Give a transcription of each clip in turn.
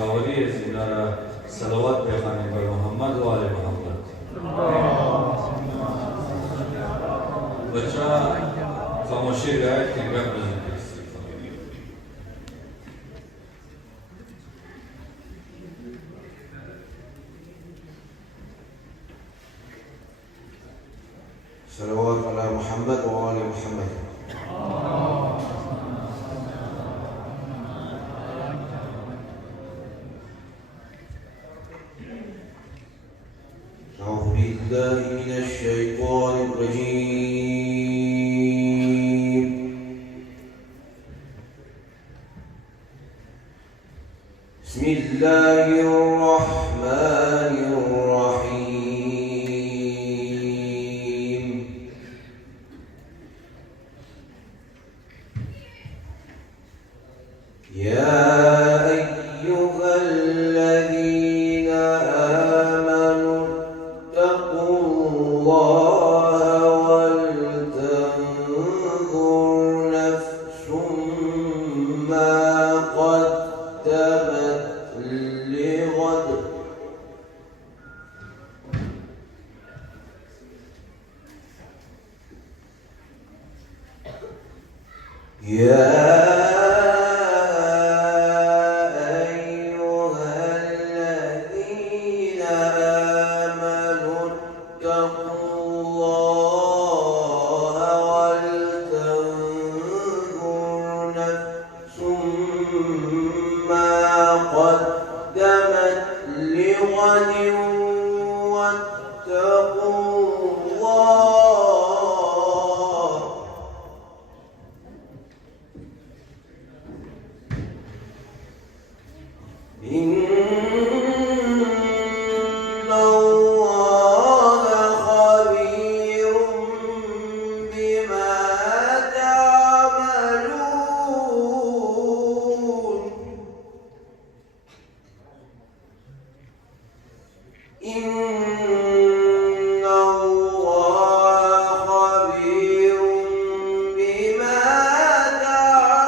خاوری زینا صلوات بخوانیم بر محمد و آل محمد. بچه خاموشی رعایت کنید گپ نزنید. صلوات على محمد وآل محمد. أعوذ بالله من الشيطان الرجيم. بسم الله الرحمن الرحيم. يا أيها الذين آمنوا اتقوا الله ولتنظر نفس ما قدمت لغد. يا قدمت لغد واتقوا الله إن الله خبير بما تعملون. إن الله خبير بما تعملون.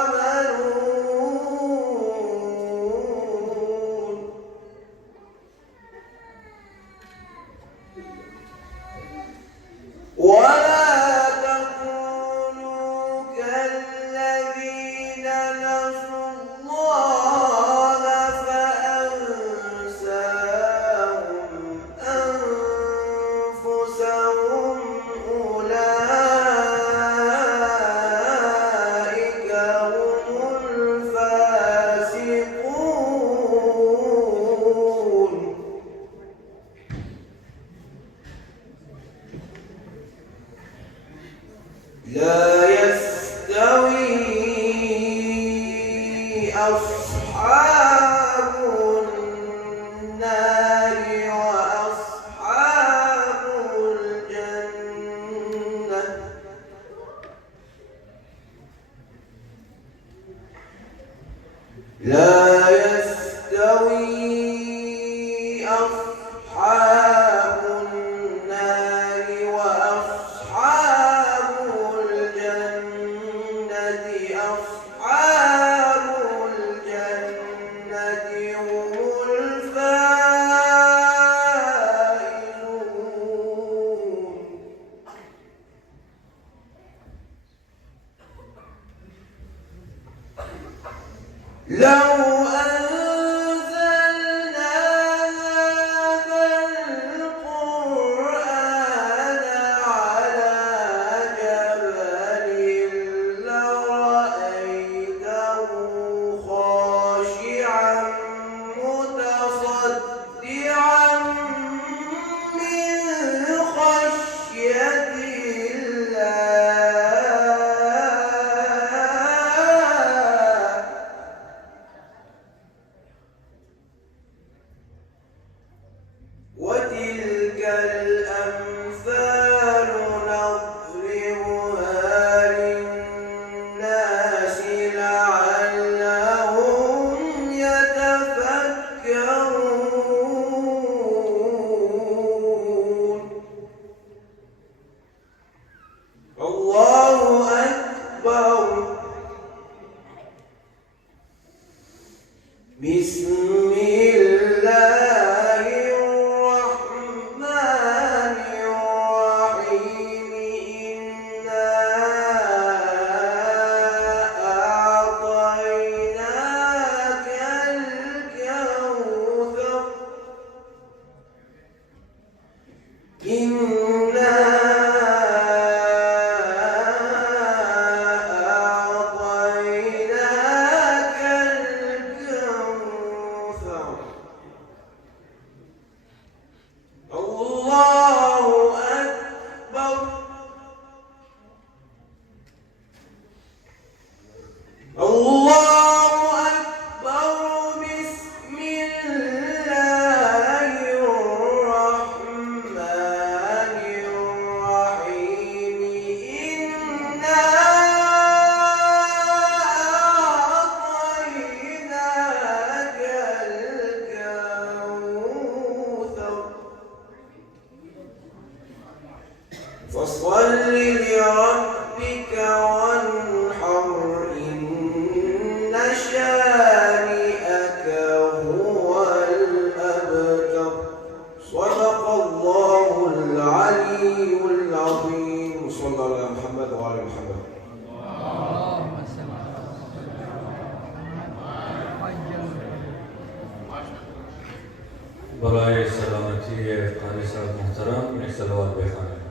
برای سلامتی قاری صاحب محترم یک صلوات بخوانید.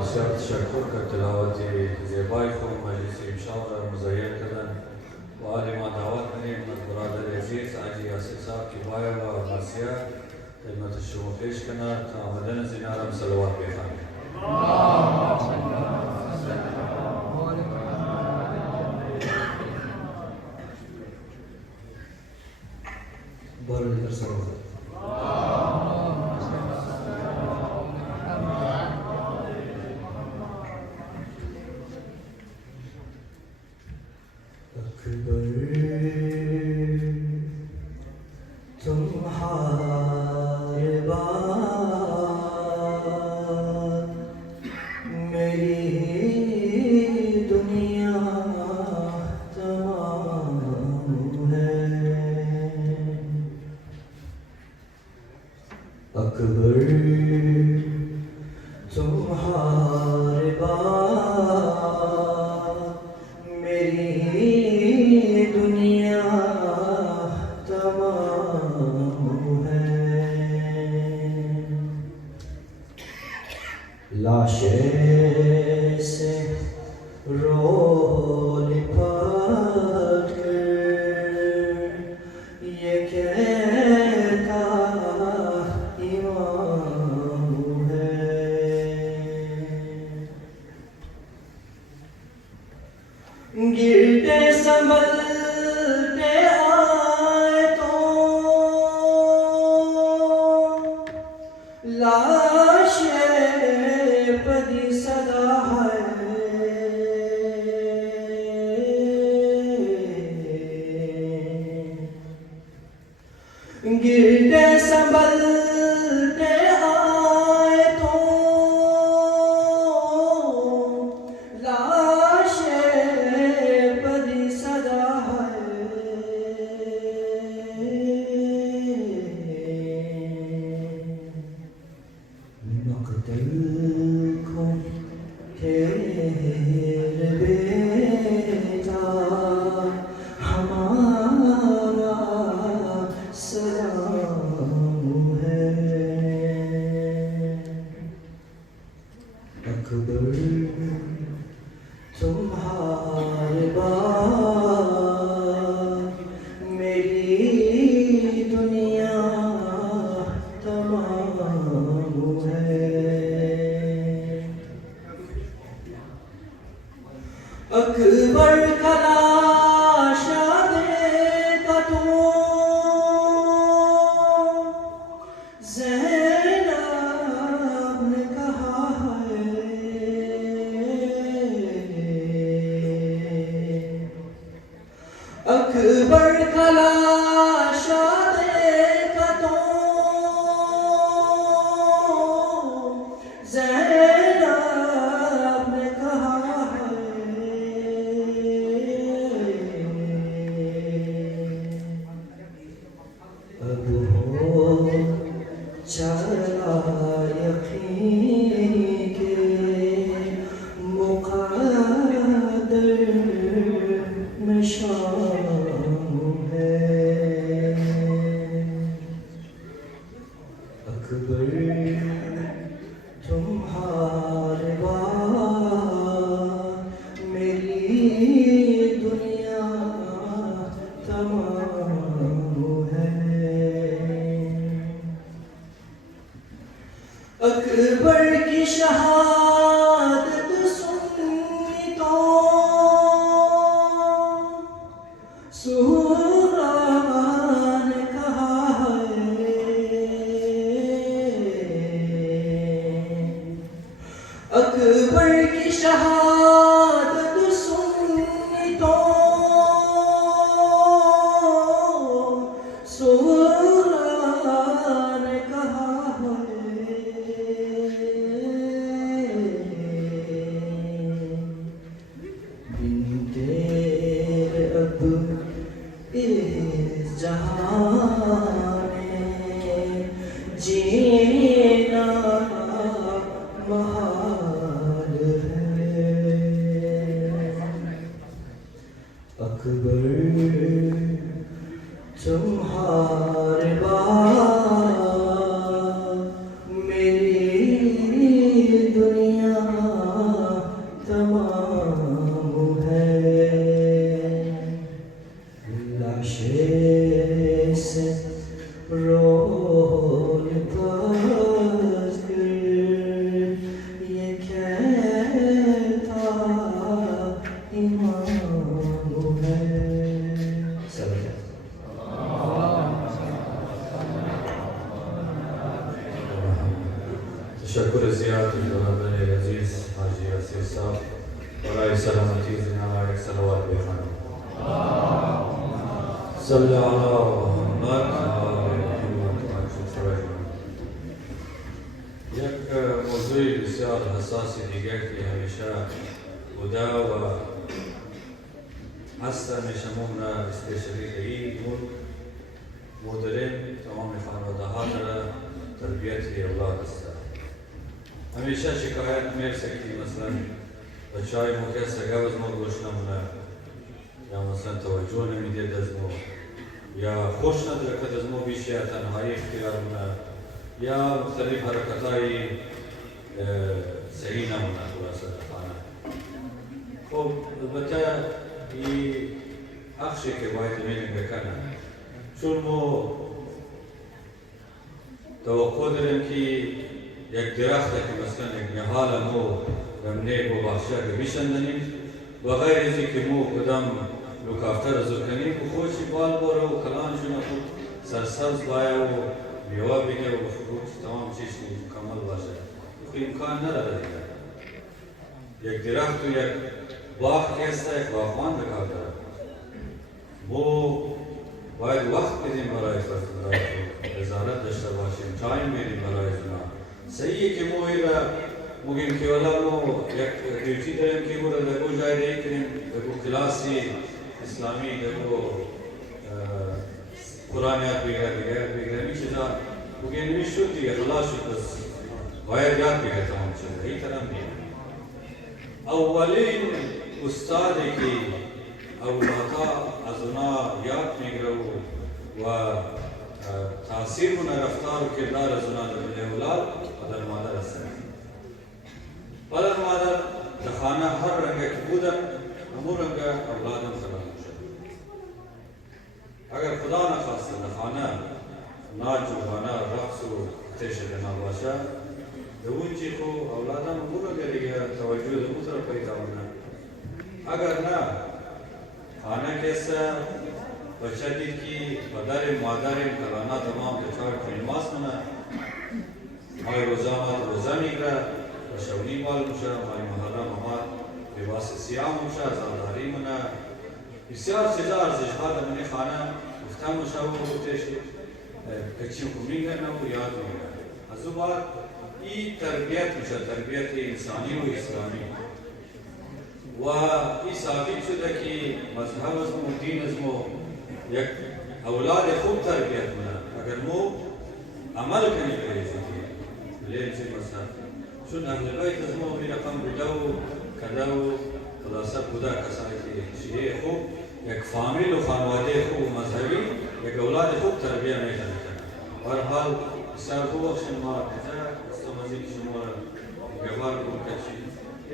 بسیار تشکر که تلاوت زیبای خود مجلس امشب را مزین کردن و حالی ما دعوت کنیم از برادر عزیز حاجی یاسر صاحب که باید و مرسیه خدمت شما پیش کنند تا آمدن زینارم صلوات بخوانید. بارو در صلوات. तुम्हारे बाद मेरी दुनिया तमाम है। अकबर तुम्हारे बाद मेरी दुनिया तमाम है। लाशें से रोल लिपट कर ये कहता इमाम है। गिरते संभलते आए तो लाशें पदी सदा है। गिरते संभलते आए तो लाशें पदी सदा है। मक़तल को खेल बेटा हमारा सलाम है। अकबर तुम्हारे बाद मेरी दुनिया तमाम है। अकबर का लाशा देखा तो ज़ैनब ने कहा है। अकबर का लाशा देखा तो ज़ैनब ने कहा है। शाम है अकबर तुम्हारे बाद मेरी दुनिया तमाम है अकबर की शहादत सुनी तो सुरान कहा है अकबर की शहादत सुनी तो सुरान कहा इस जहां में जीना महाल है अकबर तुम्हारे बाद मेरी दुनिया तमाम है लाशें से रोल तस्कर ये कहता इमाम है तशक्कुर ज़ियारत जनाब अजीज़ हाजी आसिफ साहब और सलामती जनाब एक सलवात बेखान एक मौजूद बसियार हसास دیگر که همیشه بوده و هست همیشه ممنه اسپیشلی که این مدرن تمام خانواده ها را تربیت اولاد است همیشه شکایت میرسه که مثلا بچه های موقع سگه از ما گوش نمونه یا مثلا توجه نمیده از ما یا خوش نداره که از ما بیشتر تنهایی اختیار مونه یا مختلف حرکتهای صحیح نمونه خلاصه خانه خب البته این بخشی که باید میلیم بکنه چون ما توقع داریم که یک درخت که مثلا یک نهال مو رمنه و بخشه که بیشندنیم و غیر ازی که مو کدام لکافته رزو کنیم و خوشی بال باره و کلانشون خود سرسبز باید و میوه بگه و فروت تمام چیز مکمل باشه خب امکان نداره دیگر یک درخت و یک باغ که است یک باغبان بکار داره مو باید وقت بدیم برای وزارت داشته باشیم تایم بدیم برای زنا صحیحه که مو ایره مگیم که والا مو یک دیوتی داریم که مو را دگو جای دیگه کنیم دگو کلاسی اسلامی دگو قرآن یاد بگیره دیگه میشه مگیم نمیشود دیگه خلاص شد بس باید یاد بگیره تمام شده این طرح نیست اولین استادی که اولادها از اونا یاد میگیره و تاثیر و رفتار و کردار از اونا در اولاد پدر مادر هستند پدر مادر در خانه هر رنگه که بودن همون رنگه اولادم خراب میشد اگر خدا نخواسته در خانه ناچ و خانه رقص و آتش دنا باشه در اون چی خو اولادم همون رنگه دیگه توجه در اون طرف پیدا کنه اگر نه خانه کیسه بچه دید که پدرم مادرم کلانا تمام تچار کنیماس منه مای روزه آمد روزه میگره و شونی بال میشه مای محرم آمد لباس سیاه میشه زاداری منه بسیار چیزا ارزشها در من خانه گفتم میشه و گفتش کچیم کو میگرنه و یاد میگره از او بعد این تربیت میشه تربیت انسانی و اسلامی و این ثابت شده که مذهب از مو دین از مو یک اولاد خوب تربیت کنه اگر مو عمل کنی به چیزی لیل چی مذهب چون اهل بیت از مو این رقم بوده و کده و خلاصه بوده کسایی که شیعه خوب یک بسیار خوب شما دیده استمازی که شما گوار بود کچی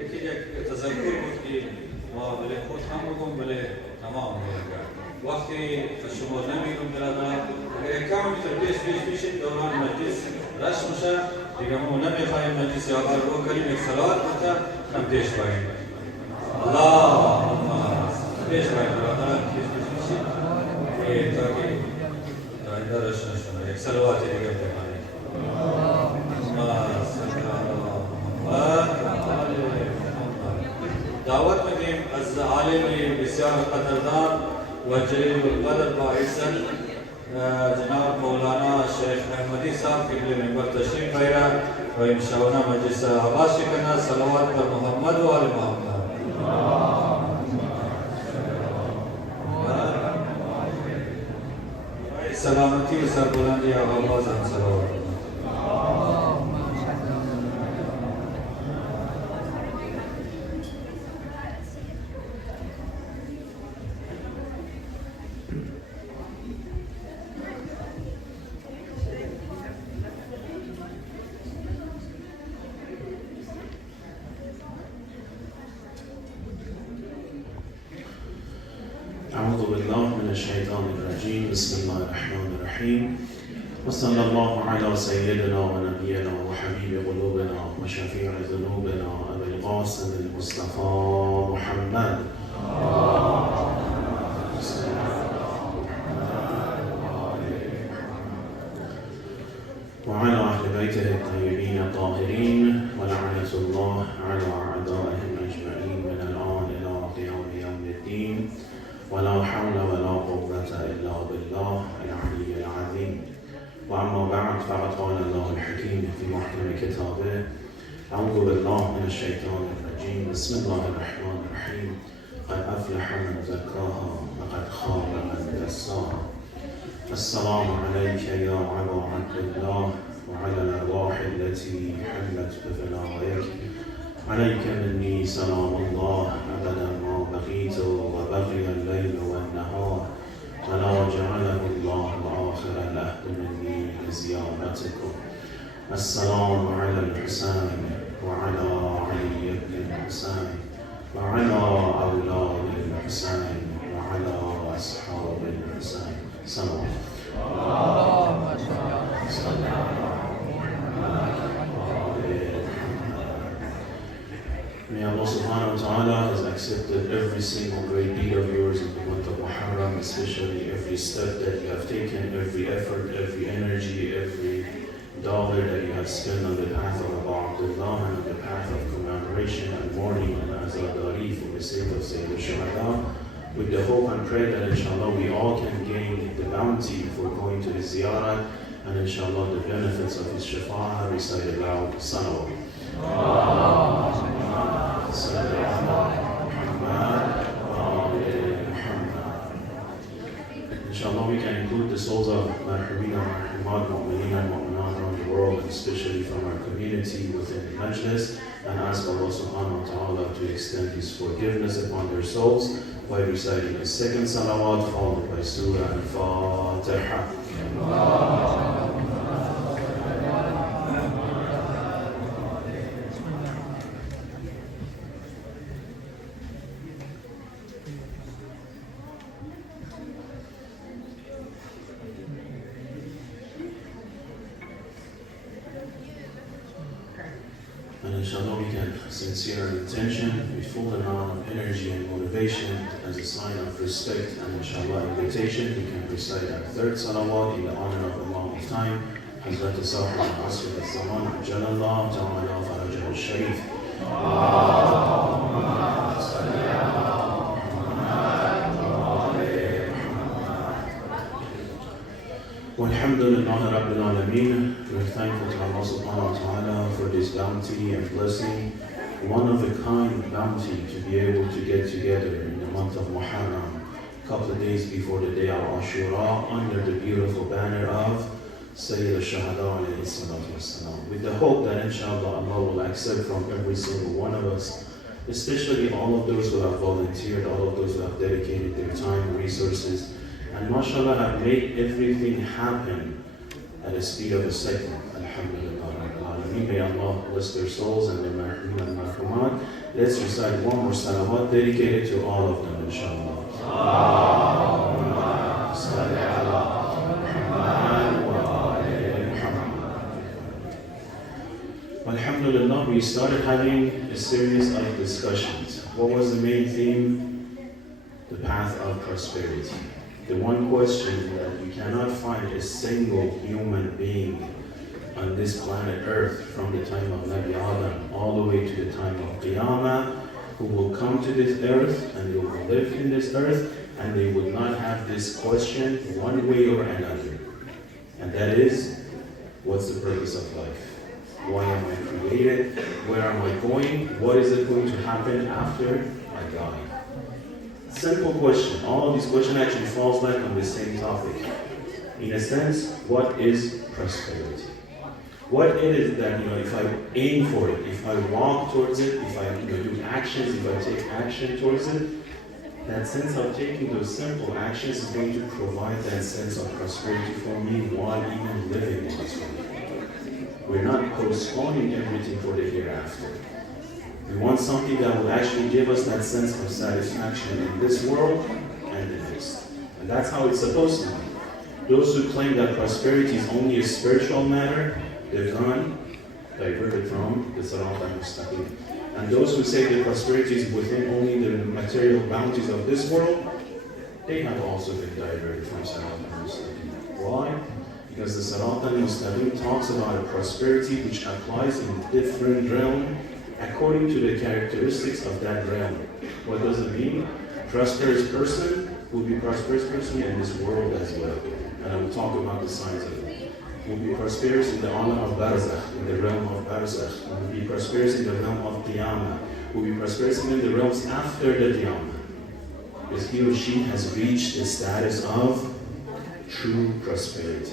یکی یک تذکر بود که ما بله خود هم بگم بله تمام میگه وقتی شما نمیگم برادا اگر کم تربیش بیشید دوران مجلس رش میشه دیگه ما نمیخوایم مجلس آغاز بکنیم یک صلوات بتا هم پیش باید اللهم پیش باید برادا پیش بیشید تاکه آینده رش نشونه یک صلوات دیگه بکنیم دعوت میدیم از عالم بسیار قدردان و جلیل القدر با احسان جناب مولانا شیخ احمدی صاحب که بلی منبر تشریف بیاره و انشاءالله مجلس آغاز کنه صلوات بر محمد و آل محمد سلامتی و سربلندی آغاز هم صلوات أعوذ بالله من الشيطان الرجيم بسم الله الرحمن الرحيم وصلى الله على سيدنا ونبينا وحبيب قلوبنا وشفيع ذنوبنا أبي القاسم المصطفى محمد وعلى أهل بيته الطيبين الطاهرين ولعنة الله على أعدائهم أجمعين من الآن إلى قيام يوم الدين ولا حول ولا قوة إلا بالله العلي العظيم وأما بعد فقد قال الله الحكيم في محكم كتابه أعوذ بالله من الشيطان الرجيم بسم الله الرحمن الرحيم قد أفلح من زكاها وقد خاب من دساها السلام عليك يا أبا عبد الله وعلى الأرواح التي حلت بفنائك عليك مني سلام الله أبدا ما بقيت وبقي الليل والنهار ولا جعله الله آخر العهد مني لزيارتكم السلام على الحسين وعلى علي بن الحسين وعلى أولاد الحسين وعلى أصحاب الحسين سلام May Allah subhanahu wa ta'ala has accepted every single great deed of yours in the month of Muharram, especially every step that you have taken, every effort, every energy, every dollar that you have spent on the path of Abu Abdullah and on the path of commemoration and mourning and azadari for the sake of Sayyid al-Shuhada, with the hope and prayer that inshallah we all can gain the bounty for going to the ziyarah and inshallah the benefits of his shafa'ah recited aloud salawat. Inshallah we can include the souls of Marhameen and Ahmad, Mu'mineen and Mu'minat around the world, and especially from our community within the Majlis, and ask Allah subhanahu wa ta'ala to extend His forgiveness upon their souls by reciting the second salawat followed by Surah Al-Fatiha. And inshallah we can sincere intention with full amount of energy and motivation as a sign of respect and inshallah invitation we can recite our third salawat in the honor of Imam of time Hazrat Sahib al-Asr al-Zaman Jalallah Ta'ala Farajah al-Sharif Walhamdulillah Rabbil Alameen. We're thankful to Allah subhanahu wa ta'ala for this bounty and blessing, one of a kind bounty to be able to get together in the month of Muharram, a couple of days before the day of Ashura, under the beautiful banner of Sayyid al-Shuhada alayhi salatu wassalam, with the hope that inshallah Allah will accept from every single one of us, especially all of those who have volunteered, all of those who have dedicated their time, resources, and mashallah have made everything happen at the speed of a second. Alhamdulillah. May Allah bless their souls and their marhumin and marhumat. Let's recite one more salawat dedicated to all of them, inshallah. Alhamdulillah, we started having a series of discussions. What was the main theme? The path of prosperity. The one question that you cannot find a single human being on this planet Earth from the time of Nabi Adam all the way to the time of Qiyamah, who will come to this earth and they will live in this earth and they would not have this question one way or another. And that is, what's the purpose of life? Why am I created? Where am I going? What is it going to happen after I die? Simple question. All of these questions actually falls back on the same topic. In a sense, what is prosperity? What it is that, if I aim for it, if I walk towards it, if I do actions, if I take action towards it, that sense of taking those simple actions is going to provide that sense of prosperity for me while even living in this world. We're not postponing everything for the hereafter. We want something that will actually give us that sense of satisfaction in this world and the next. And that's how it's supposed to be. Those who claim that prosperity is only a spiritual matter, they've gone diverted from the Sirat al-Mustaqim. And those who say that prosperity is within only the material bounties of this world, they have also been diverted from Sirat al-Mustaqim. Why? Because the Sirat al-Mustaqim talks about a prosperity which applies in different realm according to the characteristics of that realm. What does it mean? Prosperous person will be prosperous person in this world as well. And I will talk about the signs of it. Will be prosperous in the alam of Barzakh, in the realm of Barzakh. Will be prosperous in the realm of Qiyamah. Will be prosperous in the realms after the Qiyamah. Because he or she has reached the status of true prosperity.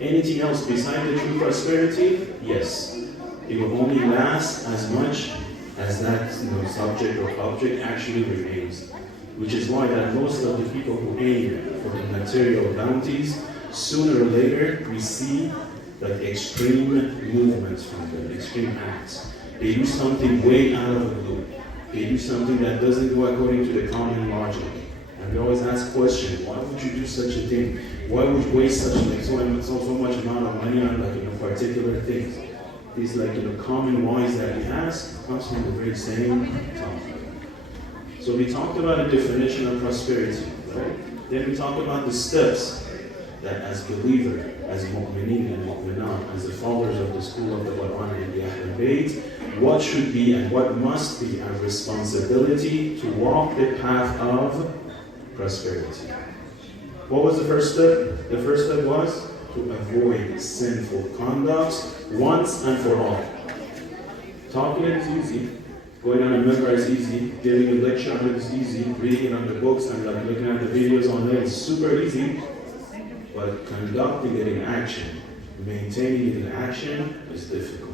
Anything else besides the true prosperity? Yes. It will only last as much as that subject or object actually remains. Which is why that most of the people who aim for the material bounties, sooner or later we see like extreme movements from them, extreme acts. They do something way out of the blue. They do something that doesn't go according to the common logic. And we always ask questions, why would you do such a thing? Why would you waste so much amount of money on particular things? These common whys that we ask comes from the very same topic. So we talked about a definition of prosperity, right? Then we talked about the steps that as believer, as mu'mineen and mu'minat, as the followers of the school of the Quran and the Ahlul Bayt, what should be and what must be our responsibility to walk the path of prosperity. What was the first step? The first step was to avoid sinful conducts once and for all. Talking it is easy. Going on a member is easy. Giving a lecture on it is easy. Reading it on the books and looking at the videos on there is super easy. But conducting it in action, maintaining it in action is difficult.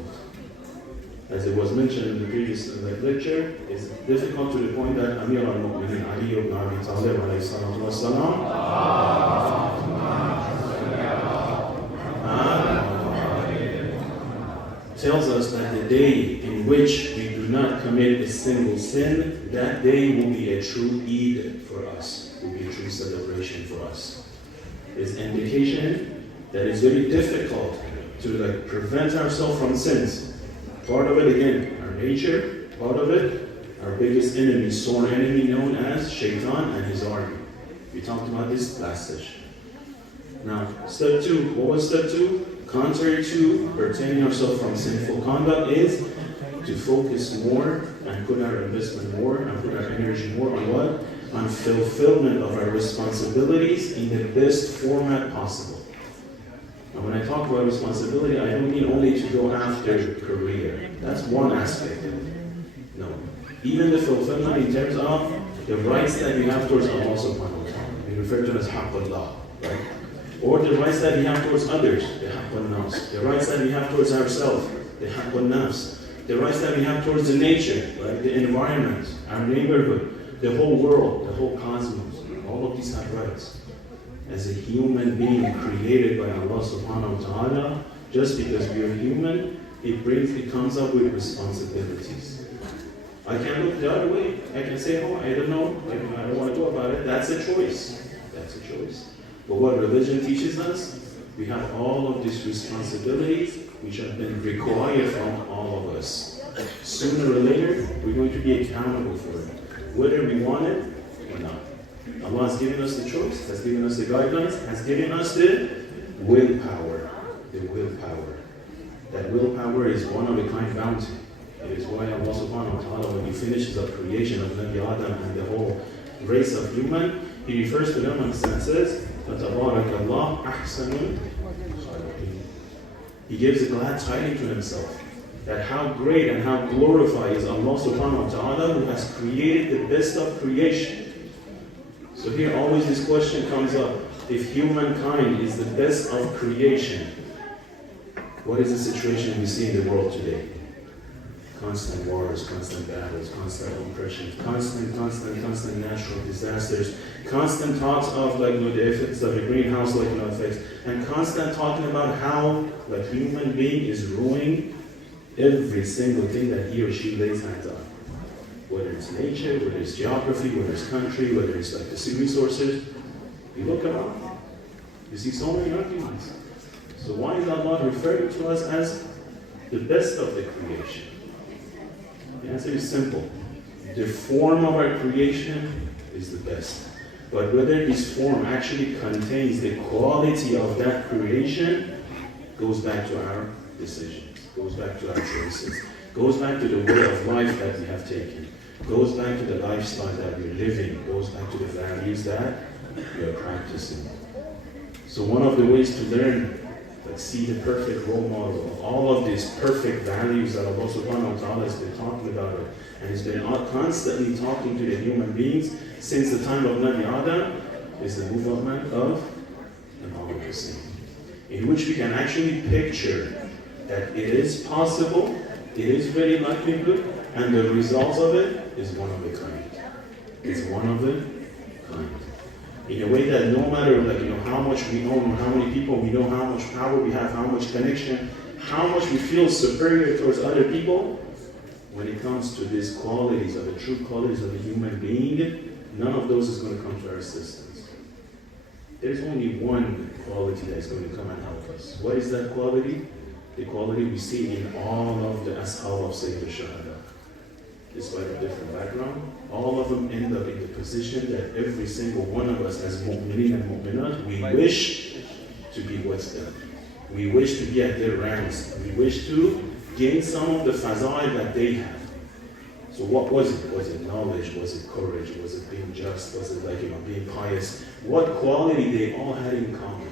As it was mentioned in the previous lecture, it's difficult to the point that Amir al-Mu'minin Ali ibn Abi Talib alayhi salatu wassalam tells us that the day in which we do not commit a single sin, that day will be a true Eid for us, will be a true celebration for us. It's an indication that it's very difficult to prevent ourselves from sins. Part of it, again, our nature. Part of it, our biggest enemy, sworn enemy known as Shaitan and his army. We talked about this last session. Now, step 2. What was step 2? Contrary to pertaining ourselves from sinful conduct is to focus more and put our investment more and put our energy more on what? On fulfillment of our responsibilities in the best format possible. And when I talk about responsibility, I don't mean only to go after career. That's one aspect of it. No. Even the fulfillment in terms of the rights that we have towards Allah subhanahu wa ta'ala. We refer to them as haqqullah, right? Or the rights that we have towards others, the haqqul nafs. The rights that we have towards ourselves, the haqqul nafs. The rights that we have towards the nature, right? The environment, our neighborhood, the whole world, the whole cosmos. All of these have rights. as a human being created by Allah subhanahu wa ta'ala, just because we are human, it comes up with responsibilities. I can look the other way. I can say, oh, I don't know, I don't want to go about it. That's a choice. That's a choice. But what religion teaches us, we have all of these responsibilities which have been required from all of us. Sooner or later, we're going to be accountable for it, whether we want it or not. Allah has given us the choice, has given us the guidelines, has given us the willpower. The willpower. That willpower is one of a kind bounty. It is why Allah subhanahu wa ta'ala, when He finishes the creation of Nabi Adam and the whole race of human, He refers to them and says, فَتَبَارَكَ اللَّهُ أَحْسَنُ الْخَالِقِينَ. He gives a glad tidings to Himself that how great and how glorified is Allah subhanahu wa ta'ala, who has created the best of creation. So here always this question comes up: if humankind is the best of creation, what is the situation we see in the world today? Constant wars, constant battles, constant oppression, constant natural disasters, constant talks of the effects of the greenhouse effects, and constant talking about how the human being is ruining every single thing that he or she lays hands on. Whether it's nature, whether it's geography, whether it's country, whether it's the sea resources. You look around, you see so many arguments. So why is Allah referring to us as the best of the creation? The answer is simple. The form of our creation is the best. But whether this form actually contains the quality of that creation goes back to our decisions, goes back to our choices, goes back to the way of life that we have taken, goes back to the lifestyle that we're living, goes back to the values that we are practicing. So one of the ways to learn, see the perfect role model of all of these perfect values that Allah subhanahu wa ta'ala has been talking about it, and has been constantly talking to the human beings since the time of Nabi Adam, is the movement of democracy, in which we can actually picture that it is possible, it is very likely, and the results of it is one of a kind. It's one of a kind. In a way that no matter how much we own, how many people we know, how much power we have, how much connection, how much we feel superior towards other people, when it comes to these qualities, or the true qualities of a human being, none of those is going to come to our assistance. There's only one quality that is going to come and help us. What is that quality? The quality we see in all of the ashab of Sayyid al-Shahada. Despite a different background, all of them end up in the position that every single one of us as mu'mineen and mu'minat, we wish to be what's them. We wish to be at their ranks. We wish to gain some of the faza'il that they have. So what was it? Was it knowledge? Was it courage? Was it being just? Was it being pious? What quality they all had in common?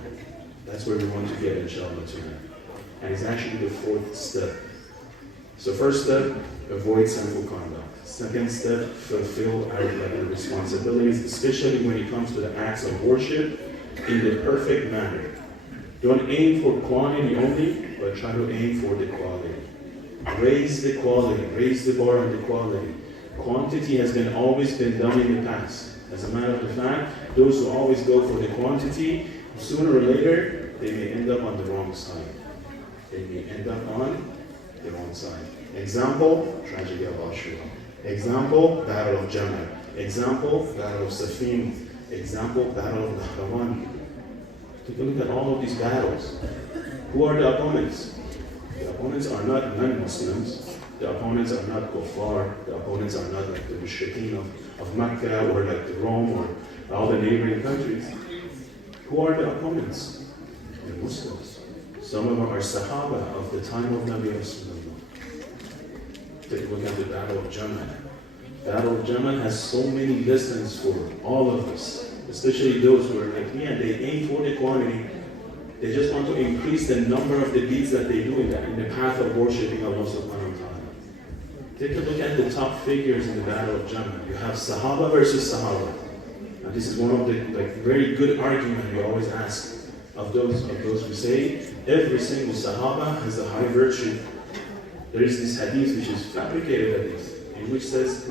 That's where we want to get, inshallah, tonight. And it's actually the fourth step. So first step, avoid sinful conduct. Second step, fulfill our responsibilities, especially when it comes to the acts of worship, in the perfect manner. Don't aim for quantity only, but try to aim for the quality. Raise the quality, raise the bar on the quality. Quantity has always been done in the past. As a matter of fact, those who always go for the quantity, sooner or later, they may end up on the wrong side. They may end up on the wrong side. Example, tragedy of Ashura. Example, battle of Jamal. Example, battle of Safin. Example, battle of Nahrawan. Take a look at all of these battles. Who are the opponents? The opponents are not non-Muslims. The opponents are not kuffar. The opponents are not like the mushrikeen of Makkah, or like Rome, or all the neighboring countries. Who are the opponents? The Muslims. Some of them are Sahaba of the time of Nabi Rasulullah. Take a look at the Battle of Jamal. Battle of Jamal has so many lessons for all of us, especially those who are like me and they aim for the quantity. They just want to increase the number of the deeds that they do in the path of worshipping Allah subhanahu wa ta'ala. Take a look at the top figures in the Battle of Jamal. You have Sahaba versus Sahaba. And this is one of the very good arguments we always ask of those who say every single Sahaba has a high virtue. There is this hadith which is fabricated hadith, in which says,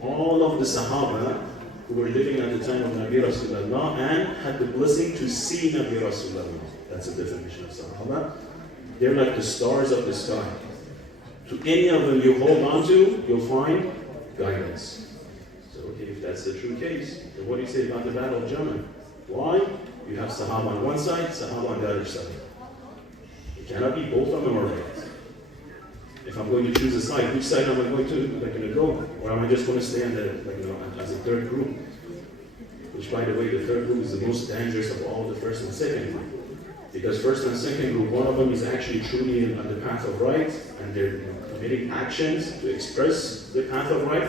all of the Sahaba who were living at the time of Nabi Rasulullah and had the blessing to see Nabi Rasulullah. That's the definition of Sahaba. They're like the stars of the sky. To any of them you hold on to, you'll find guidance. So okay, if that's the true case, then what do you say about the Battle of Jamal? Why? You have Sahaba on one side, Sahaba on the other side. It cannot be both of them are right. If I'm going to choose a side, which side am I going to go? Or am I just going to stay on the, as a third group? Which, by the way, the third group is the most dangerous of all the first and second group. Because first and second group, one of them is actually truly on the path of right, and they're committing actions to express the path of right.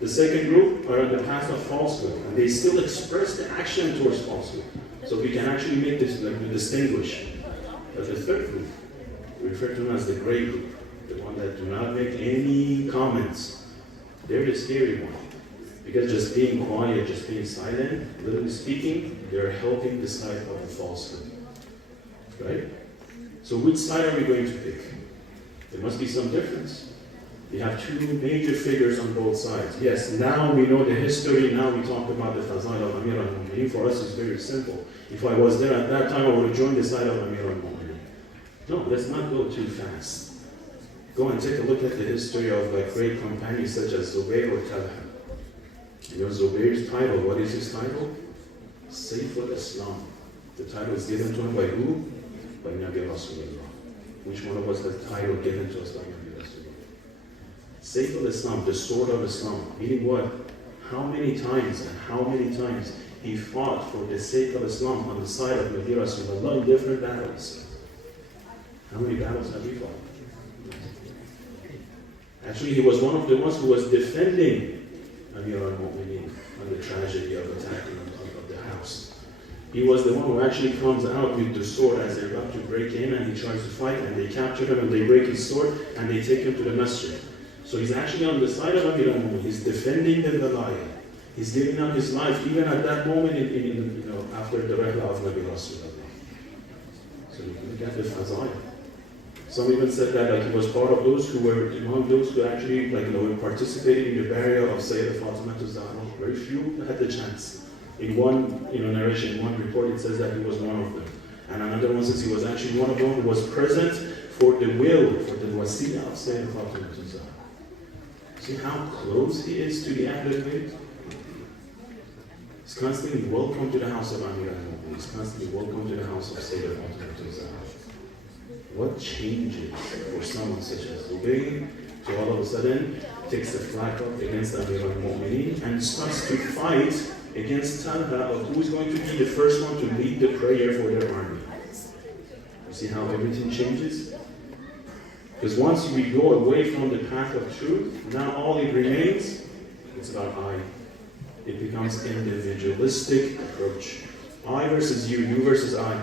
The second group are on the path of falsehood, and they still express the action towards falsehood. So we can actually make this distinguish. But the third group, we refer to them as the gray group, the one that do not make any comments. They're the scary one. Because just being quiet, just being silent, literally speaking, they're helping the side of the falsehood. Right? So which side are we going to pick? There must be some difference. We have two major figures on both sides. Yes, now we know the history, now we talk about the Fazail of Amir al-Mu'mineen. For us it's very simple. If I was there at that time, I would have joined the side of Amir al-Mu'mineen. No, let's not go too fast. Go and take a look at the history of great companions such as Zubayr or Talha. You know Zubayr's title, what is his title? Sayf al-Islam. The title is given to him by who? By Nabi Rasulullah. Which one of us has the title given to us by Nabi Rasulullah? Sayf al-Islam, the sword of Islam. Meaning what? How many times he fought for the sake of Islam on the side of Nabi Rasulullah in different battles. How many battles have he fought? Actually, he was one of the ones who was defending Amir al-Mu'mineen on the tragedy of attacking of the house. He was the one who actually comes out with the sword as they're about to break in, and he tries to fight, and they capture him, and they break his sword, and they take him to the masjid. So he's actually on the side of Amir al-Mu'mineen. He's defending the Walayah. He's giving up his life, even at that moment, after the Rihla of Nabi Rasulullah. So you look at the Fazail. Some even said that he was part of those who were among those who actually participated in the burial of Sayyidah Fatima Zahra. Very few had the chance. In one narration, in one report, it says that he was one of them. And another one says he was actually one of them who was present for the will, for the wasila of Sayyidah Fatima Zahra. See how close he is to the Ahlul Bayt? He's constantly welcome to the house of Amir al-Mu'mineen. He's constantly welcome to the house of Sayyidah Fatima Zahra. What changes for someone such as Zubayr to all of a sudden takes the flag up against Amir al-Mu'mineen and starts to fight against Talha of who is going to be the first one to lead the prayer for their army? You see how everything changes? Because once we go away from the path of truth, now all it remains, it's about I. It becomes individualistic approach. I versus you versus I.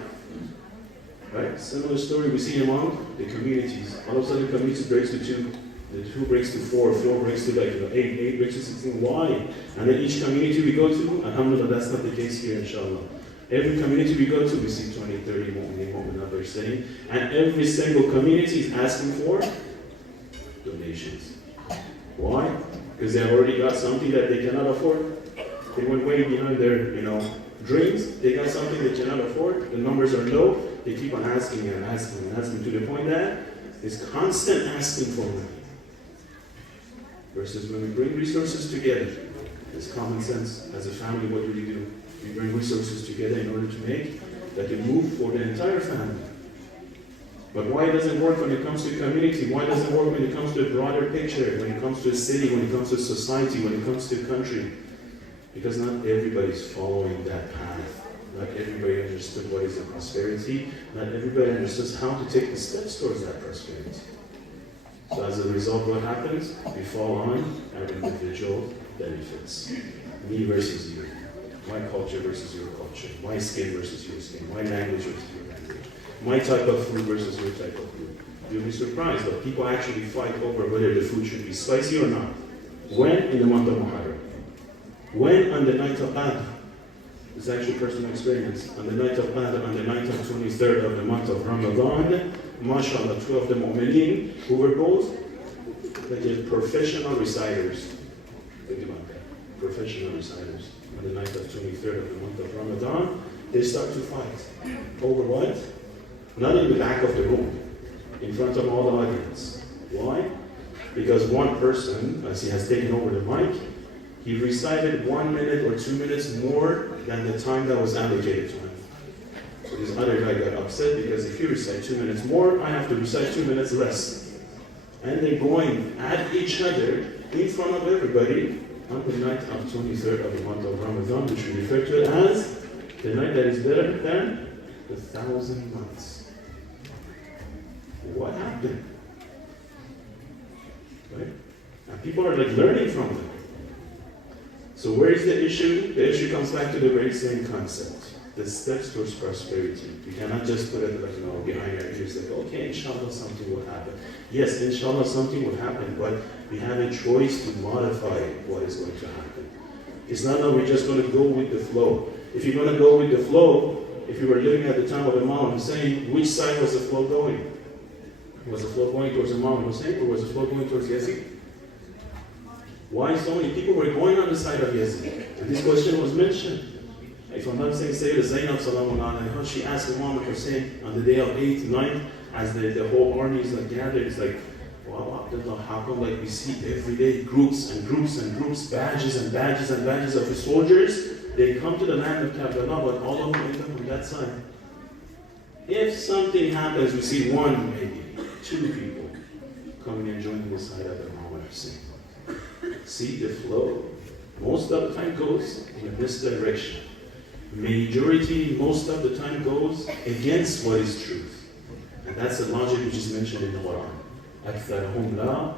Right? Similar story we see among the communities. All of a sudden the community breaks to two. The two breaks to four breaks to 8 breaks to 16. Why? And then each community we go to, alhamdulillah, that's not the case here, inshallah. Every community we go to, we see 20, 30 mu'min they're saying, and every single community is asking for donations. Why? Because they have already got something that they cannot afford. They went way behind their dreams. They got something they cannot afford. The numbers are low. They keep on asking and asking and asking to the point that it's constant asking for money. Versus when we bring resources together, it's common sense. As a family, what do? We bring resources together in order to make that it move for the entire family. But why does it work when it comes to community? Why does it work when it comes to a broader picture? When it comes to a city, when it comes to society, when it comes to a country? Because not everybody's following that path. Not everybody understood what is the prosperity. Not everybody understands how to take the steps towards that prosperity. So as a result, what happens? We fall on our individual benefits. Me versus you. My culture versus your culture. My skin versus your skin. My language versus your language. My type of food versus your type of food. You'll be surprised that people actually fight over whether the food should be spicy or not. When? In the month of Muharram. When? On the night of Qadr. It's actually personal experience. On the night of Qadr, on the night of 23rd of the month of Ramadan, mashallah, two of the mu'mineen who were both professional reciters. Think about that. professional reciters. On the night of 23rd of the month of Ramadan, they start to fight. Over what? Not in the back of the room, in front of all the audience. Why? Because one person, as he has taken over the mic, he recited 1 minute or 2 minutes more than the time that was allocated to him. So this other guy got upset because if you recite 2 minutes more, I have to recite 2 minutes less. And they're going at each other in front of everybody on the night of 23rd of the month of Ramadan, which we refer to as the night that is better than 1,000 months. What happened? Right? And people are like learning from them. So where is the issue? The issue comes back to the very same concept. The steps towards prosperity. We cannot just put it like, behind our ears, like, okay, inshallah something will happen. Yes, inshallah something will happen, but we have a choice to modify what is going to happen. It's not that we're just going to go with the flow. If you're going to go with the flow, if you were living at the time of Imam Hussein, which side was the flow going? Was the flow going towards Imam Hussein or was the flow going towards Yazid? Why so many people were going on the side of Yazid? And this question was mentioned. If I'm not saying Sayyida Zainab Salamun Alayha, she asked Imam Hussein on the day of 8th, 9th, as the whole army is like gathered, it's like, wow, Abdullah, how come like we see every day groups and groups and groups, badges and badges and badges of the soldiers, they come to the land of Karbala, but all of them end up on that side. If something happens, we see one, maybe 2 people coming and joining the side of Imam Hussein. See the flow. Most of the time goes in this direction. Majority, most of the time, goes against what is truth. And that's the logic which is mentioned in the Quran. أَكْثَرَهُمْ لَا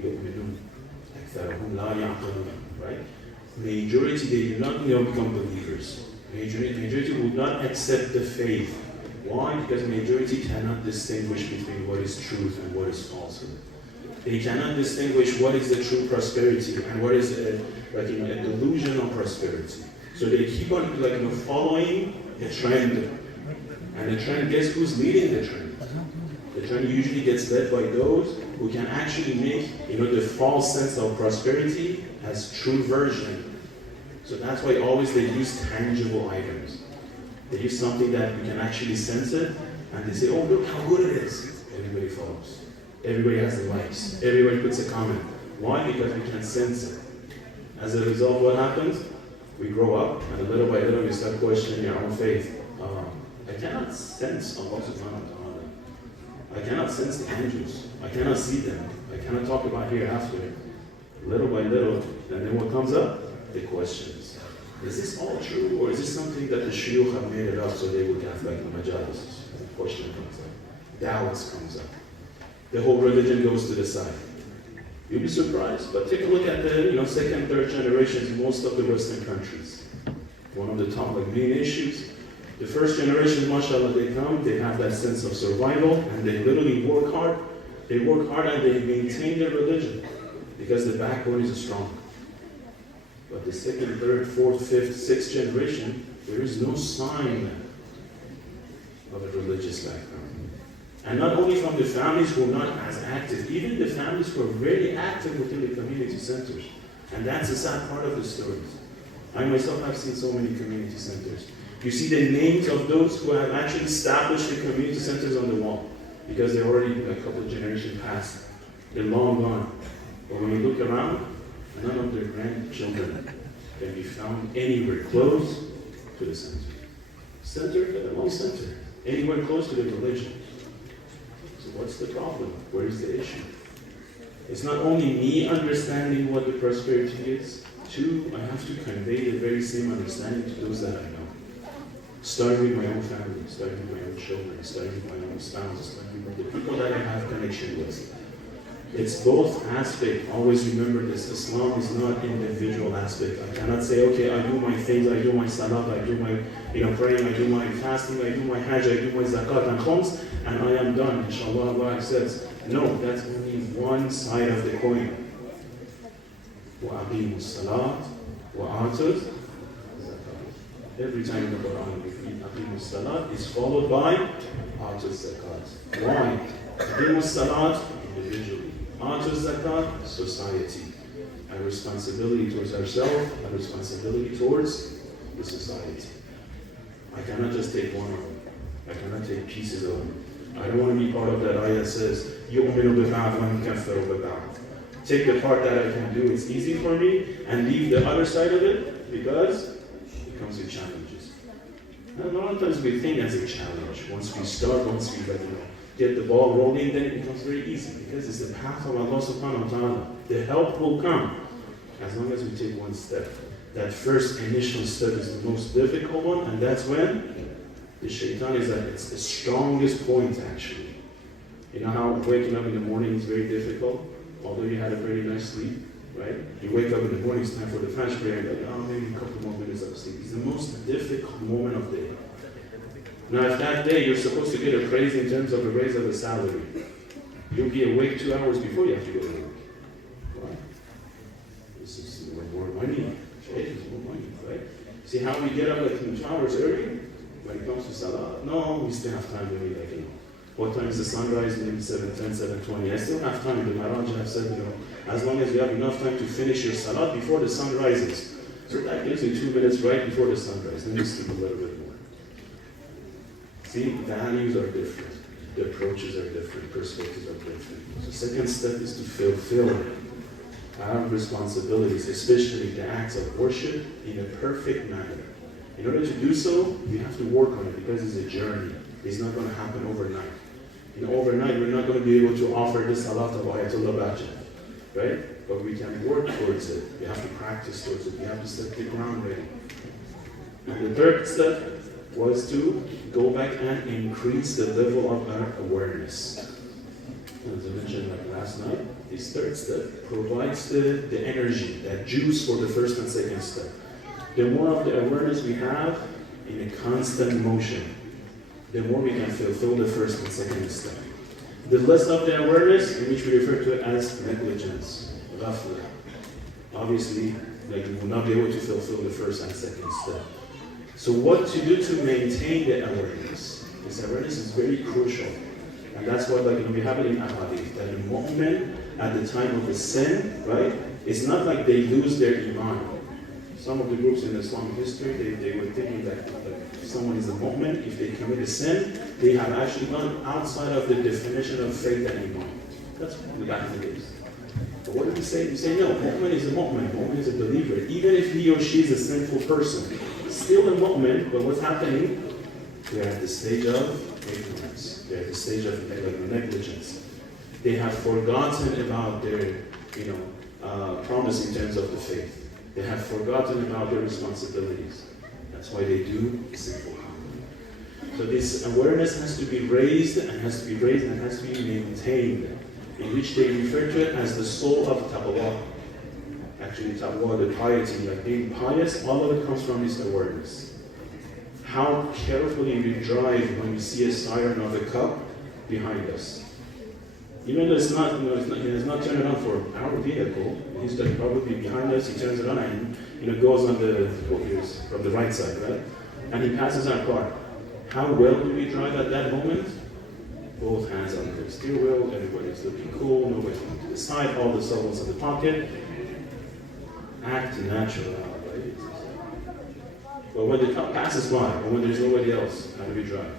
يُؤْمِنُونَ أَكْثَرَهُمْ لَا يَعْقِلُونَ. Right? Majority, they do not become believers. Majority would not accept the faith. Why? Because majority cannot distinguish between what is truth and what is falsehood. They cannot distinguish what is the true prosperity and what is a delusional prosperity. So they keep on following the trend. And the trend, guess who's leading the trend? The trend usually gets led by those who can actually make the false sense of prosperity as true version. So that's why always they use tangible items. They use something that you can actually sense it, and they say, oh, look how good it is. Everybody follows. Everybody has the likes. Everybody puts a comment. Why? Because we can sense it. As a result, what happens? We grow up, and little by little we start questioning our own faith. I cannot sense Allah subhanahu wa ta'ala. I cannot sense the angels. I cannot see them. I cannot talk about hereafter. Little by little, and then what comes up? The questions. Is this all true, or is this something that the shuyukh have made it up so they would have like the majalis? The question comes up. Doubts comes up. The whole religion goes to the side. You'll be surprised, but take a look at the second, third generations in most of the Western countries. One of the top main issues. The first generation, mashallah, they come, they have that sense of survival, and they literally work hard. They work hard and they maintain their religion because the backbone is strong. But the second, third, fourth, fifth, sixth generation, there is no sign of a religious background. And not only from the families who are not as active, even the families who are very active within the community centers. And that's the sad part of the stories. I myself have seen so many community centers. You see the names of those who have actually established the community centers on the wall because they're already a couple of generations past. They're long gone. But when you look around, none of their grandchildren can be found anywhere close to the center. Center, one center. Anywhere close to the religion. So what's the problem? Where is the issue? It's not only me understanding what the prosperity is. 2, I have to convey the very same understanding to those that I know. Starting with my own family, starting with my own children, starting with my own spouse, starting with the people that I have connection with. It's both aspects. Always remember this. Islam is not individual aspect. I cannot say, okay, I do my things, I do my salat, I do my praying, I do my fasting, I do my hajj, I do my zakat and khums, and I am done. Inshallah, Allah accepts. No, that's only one side of the coin. وَأَقِيمُوا الصَّلَاةِ وَآتُوا الزَّكَاةِ. Every time in the Quran we read أَقِيمُوا الصَّلَاةِ is followed by آتُوا الزَّكَاةِ. Why? أَقِيمُوا الصَّلَاةِ individually. Atu zakat, society. And a responsibility towards ourselves, a responsibility towards the society. I cannot just take one of them. I cannot take pieces of them. I don't want to be part of that ayah that says, يُؤْمِنُ بِبَعْضٍ وَيُكَفِّرُ بِبَعْضٍ. Take the part that I can do, it's easy for me, and leave the other side of it because it comes with challenges. And a lot of times we think as a challenge. Once we start, once we get the ball rolling, then it becomes very easy because it's the path of Allah subhanahu wa ta'ala. The help will come as long as we take one step. That first initial step is the most difficult one, and that's when the shaitan is at its strongest point actually. You know how waking up in the morning is very difficult, although you had a very nice sleep, right? You wake up in the morning, it's time for the Fajr prayer, and you're like, oh, maybe a couple more minutes of sleep. It's the most difficult moment of the day. Now, if that day you're supposed to get a praise in terms of a raise of a salary, you'll be awake 2 hours before you have to go to work. Why? This is more money. It's more money, right? See how we get up like 2 hours early when it comes to Salah? No, we still have time to be like, what time is the sunrise? Maybe 7:10, 7:20. I still have time. The Maharaj have said, as long as you have enough time to finish your Salah before the sun rises. So that gives you 2 minutes right before the sunrise. Then you sleep a little bit more. See, values are different. The approaches are different. Perspectives are different. So second step is to fulfill our responsibilities, especially the acts of worship, in a perfect manner. In order to do so, we have to work on it because it's a journey. It's not going to happen overnight. Overnight, we're not going to be able to offer the salat of Ayatollah Baja, right? But we can work towards it. We have to practice towards it. We have to set the ground ready. And the third step was to go back and increase the level of our awareness. As I mentioned last night, this third step provides the energy, that juice for the first and second step. The more of the awareness we have in a constant motion, the more we can fulfill the first and second step. The less of the awareness, in which we refer to it as negligence, ghafla. Obviously, we will not be able to fulfill the first and second step. So what to do to maintain the awareness? This awareness is very crucial. And that's why we have it in Ahmadi, that the moment at the time of the sin, right, it's not like they lose their iman. Some of the groups in Islamic history, they were thinking that someone is a mu'min, if they commit a sin, they have actually gone outside of the definition of faith and iman. That's what the back in the days. But what did we say? We say, no, mu'min is a mu'min. Mu'min is a believer. Even if he or she is a sinful person, still a mu'min, but what's happening? They're at the stage of ignorance. They're at the stage of negligence. They have forgotten about their, promise in terms of the faith. They have forgotten about their responsibilities. That's why they do sinful conduct. So this awareness has to be raised and has to be maintained, in which they refer to it as the soul of taqwa. Actually, taqwa, the piety, like being pious, all of it comes from this awareness. How carefully we drive when we see a siren of a cup behind us. Even though it's not turned on for our vehicle, he's like probably behind us, he turns it on and goes on from the right side, right? And he passes our car. How well do we drive at that moment? Both hands on the steering wheel, everybody's looking cool, nobody's looking to the side, all the cell phones in the pocket. Act natural, right? But when the car passes by, or when there's nobody else, how do we drive?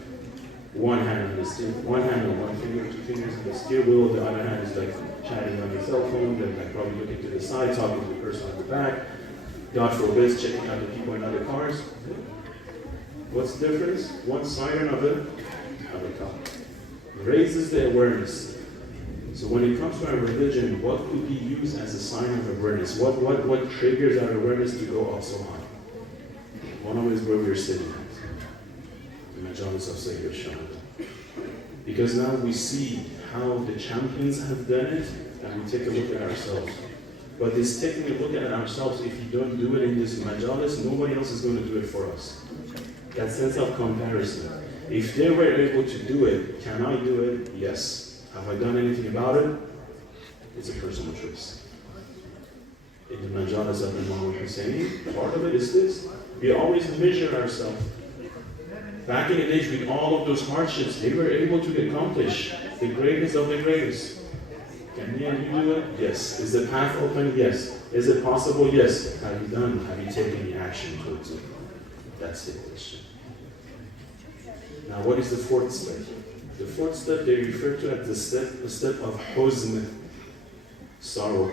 One hand on the steering, one hand on one finger, 2 fingers on the steering wheel, the other hand is like chatting on your cell phone, then like probably looking to the side, talking to the person at the back. God forbid, checking out the people in other cars. What's the difference? One siren of a car raises the awareness. So when it comes to our religion, what could be used as a sign of awareness? What triggers our awareness to go up so high? One of them is where we're sitting at. Majalis of Sayyid Shahad. Because now we see how the champions have done it, and we take a look at ourselves. But this taking a look at ourselves, if you don't do it in this majalis, nobody else is going to do it for us. That sense of comparison. If they were able to do it, can I do it? Yes. Have I done anything about it? It's a personal choice. In the majalis of Imam Hussein, part of it is this. We always measure ourselves. Back in the days, with all of those hardships, they were able to accomplish the greatest of the greatest. Can me and you do it? Yes. Is the path open? Yes. Is it possible? Yes. Have you done? Have you taken any action towards it? That's the question. Now, what is the fourth step? The fourth step they refer to as the step of huzn, sorrow,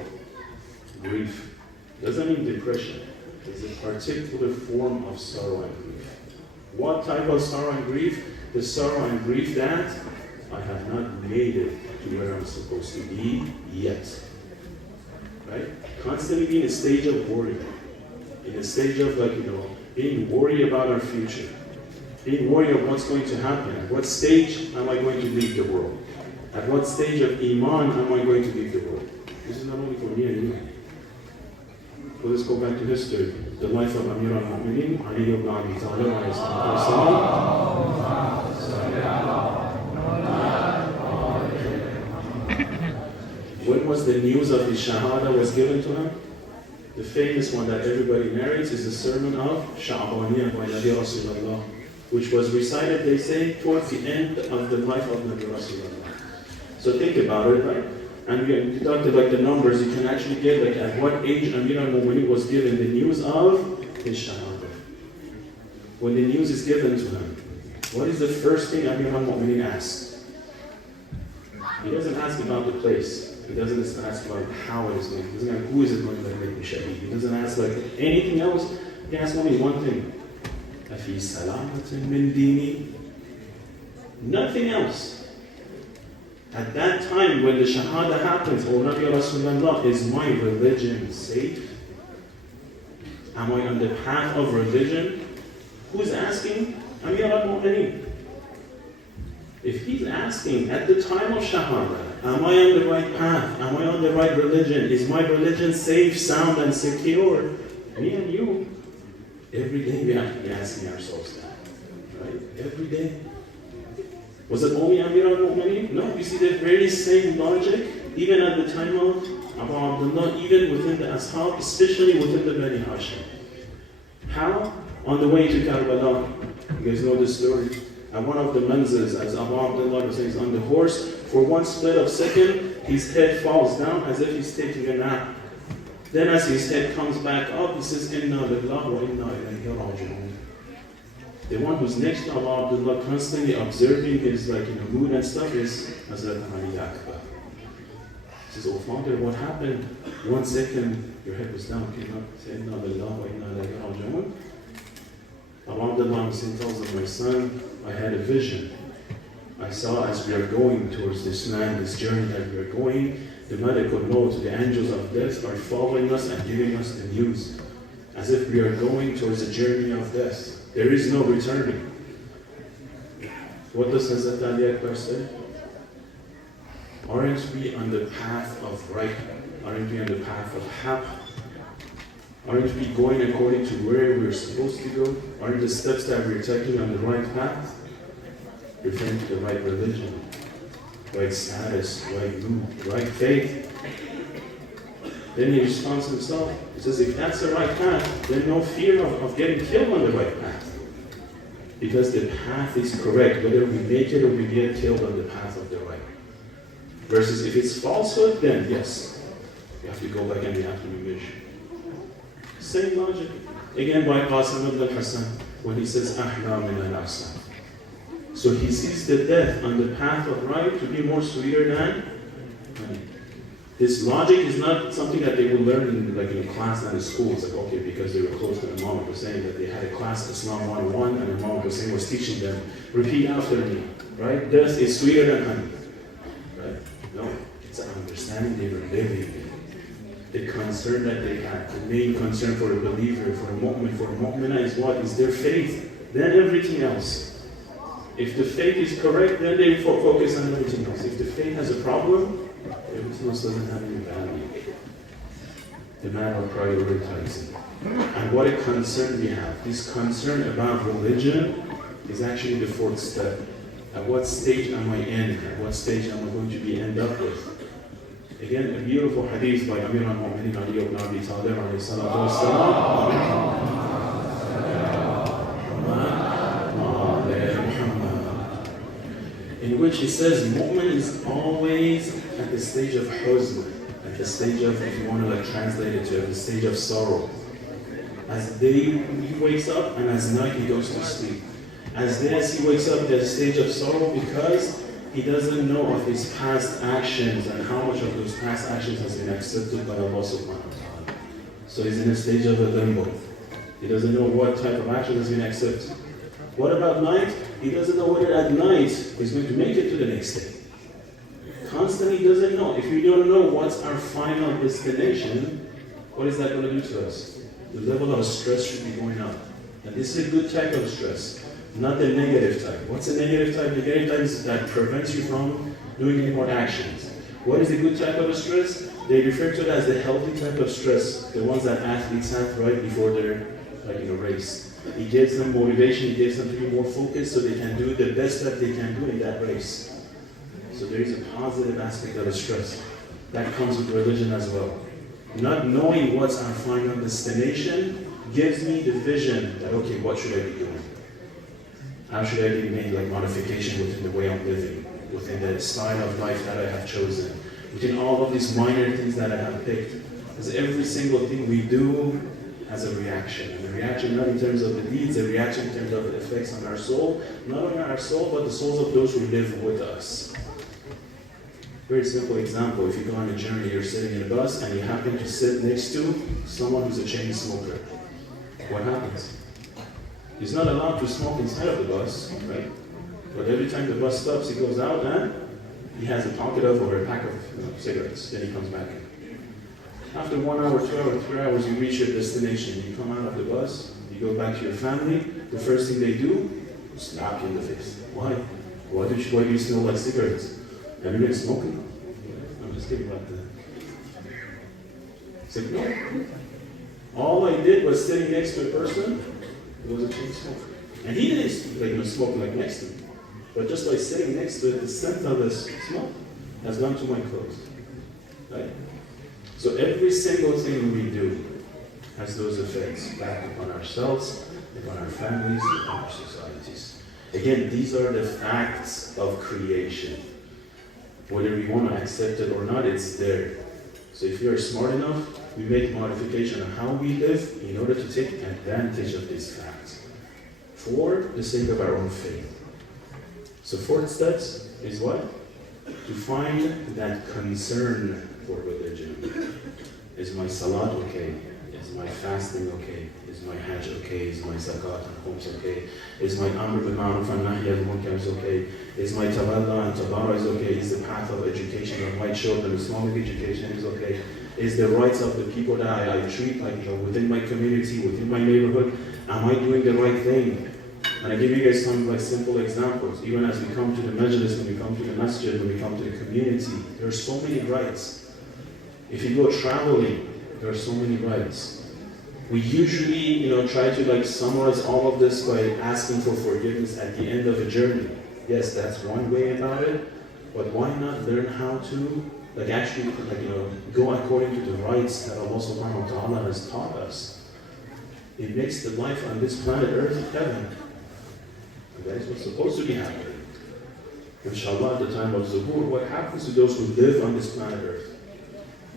grief. Doesn't mean depression. It's a particular form of sorrow and grief. What type of sorrow and grief? The sorrow and grief that I have not made it to where I'm supposed to be yet. Right? Constantly being in a stage of worry. In a stage of being worried about our future. Being worried of what's going to happen. At what stage am I going to leave the world? At what stage of Iman am I going to leave the world? This is not only for me and you. So let's go back to history. The life of Amir al-Mu'mineen, Ali ibn Abi Talib alayhi salatu wasalam. When was the news of his shahada was given to him? The famous one that everybody narrates is the sermon of Sha'baniyah by Nabi Rasulullah, which was recited, they say, towards the end of the life of Nabi Rasulullah. So think about it, right? And we deducted the numbers, you can actually get at what age Amir al-Mu'mineen was given the news of his shahada. When the news is given to him, what is the first thing Amir al-Mu'mineen asks? He doesn't ask about the place. He doesn't ask about how it is going. He doesn't ask who is it going to make me shaheed. He doesn't ask anything else. He asks only one thing. أَفِي سَلَامَةٍ مِّن دِينِي. Nothing else. At that time, when the shahada happens, O Nabi Rasulullah, is my religion safe? Am I on the path of religion? Who's asking? Amir al-Mu'mineen. If he's asking at the time of shahada, am I on the right path? Am I on the right religion? Is my religion safe, sound, and secure? Me and you, every day we have to be asking ourselves that. Right? Every day. Was it only Amir al-Mu'mineen? No, you see the very same logic, even at the time of Abu Abdullah, even within the Ashab, especially within the Bani Hashim. How? On the way to Karbala. You guys know this story. At one of the manzils, as Abu Abdullah was saying, on the horse, for one split of second, his head falls down as if he's taking a nap. Then as his head comes back up, he says, Inna lillahi wa inna ilayhi raji'un. The one who's next to Abu Abdullah, constantly observing his mood and stuff, is Hazrat Ahmadi Akbar. He says, oh father, what happened? 1 second, your head was down, came up, said, Inna lillahi wa inna ilayhi raji'un. Abu Abdullah tells him, my son, I had a vision. I saw as we are going towards this land, this journey that we are going, the medical note, the angels of death are following us and giving us the news. As if we are going towards a journey of death. There is no returning. What does Hazrat Ali Akbar say? Aren't we on the path of right? Aren't we on the path of haq? Aren't we going according to where we're supposed to go? Aren't the steps that we're taking on the right path? Referring to the right religion, right status, right mood, right faith. Then he responds himself. He says, if that's the right path, then no fear of getting killed on the right path. Because the path is correct, whether we make it or we get killed on the path of the right. Versus if it's falsehood, then yes, we have to go back and we have to revision. Same logic. Again by Qasim ibn al-Hassan, when he says, Ahla min al-Ahsan. So he sees the death on the path of right to be more sweeter than money. This logic is not something that they will learn in a class at a school. It's okay, because they were close to Imam Hussein, that they had a class, Islam 101, and Imam Hussein was teaching them, repeat after me, right? Death is sweeter than honey, right? No, it's an understanding they were living. The concern that they had, the main concern for a believer, for a mu'minah is what? Is their faith, then everything else. If the faith is correct, then they focus on everything else. If the faith has a problem, everything else doesn't have any value. The matter of prioritizing. And what a concern we have. This concern about religion is actually the fourth step. At what stage am I in? At what stage am I going to end up with? Again, a beautiful hadith by Amir al-Mu'mineen Ali ibn Abi Talib alayhi salatu wasalam. In which he says, mu'min is always at the stage of huzn, at the stage of, if you want to like translate it to, at the stage of sorrow. As day he wakes up and as night he goes to sleep. As day as he wakes up, there's a stage of sorrow because he doesn't know of his past actions and how much of those past actions has been accepted by Allah subhanahu wa ta'ala. So he's in a stage of a limbo. He doesn't know what type of action has been accepted. What about night? He doesn't know whether at night he's going to make it to the next day. Constantly doesn't know. If we don't know what's our final destination, what is that going to do to us? The level of stress should be going up. And this is a good type of stress, not the negative type. What's the negative type? The negative type is that prevents you from doing any more actions. What is a good type of stress? They refer to it as the healthy type of stress, the ones that athletes have right before their race. It gives them motivation, it gives them to be more focused so they can do the best that they can do in that race. So there is a positive aspect of the stress. That comes with religion as well. Not knowing what's our final destination gives me the vision that, okay, what should I be doing? How should I be making like modification within the way I'm living, within the style of life that I have chosen, within all of these minor things that I have picked. Because every single thing we do has a reaction. And the reaction not in terms of the deeds, a reaction in terms of the effects on our soul, not only our soul, but the souls of those who live with us. Very simple example, if you go on a journey, you're sitting in a bus and you happen to sit next to someone who's a chain smoker. What happens? He's not allowed to smoke inside of the bus, right? But every time the bus stops, he goes out and he has a pocket of or a pack of cigarettes. Then he comes back in. After 1 hour, 2 hours, 3 hours, you reach your destination. You come out of the bus, you go back to your family. The first thing they do, slap you in the face. Why? Why do you smell like cigarettes? Have you been smoking? I'm just kidding about that. It's like, no. All I did was sitting next to a person who was a chain smoker. And he didn't smoke like next to me. But just by sitting next to it, the scent of the smoke has gone to my clothes. Right? So every single thing we do has those effects back upon ourselves, upon our families, upon our societies. Again, these are the facts of creation. Whether we want to accept it or not, it's there. So if we are smart enough, we make modification on how we live in order to take advantage of these facts for the sake of our own faith. So fourth steps is what? To find that concern for religion. Is my salat okay? Is my fasting okay? Is my hajj okay? Is my zakat and khums okay? Is my amr bil ma'ruf and nahy al munkar is okay? Is my tawalla and tabara is okay? Is the path of education of my children, Islamic education is okay? Is the rights of the people that I treat within my community, within my neighborhood, am I doing the right thing? And I give you guys some simple examples. Even as we come to the majlis, when we come to the masjid, when we come to the community, there are so many rights. If you go traveling, there are so many rights. We usually, try to summarize all of this by asking for forgiveness at the end of a journey. Yes, that's one way about it, but why not learn how to go according to the rights that Allah subhanahu wa ta'ala has taught us. It makes the life on this planet Earth heaven. And that is what's supposed to be happening. Inshallah, at the time of Zuhur, what happens to those who live on this planet Earth?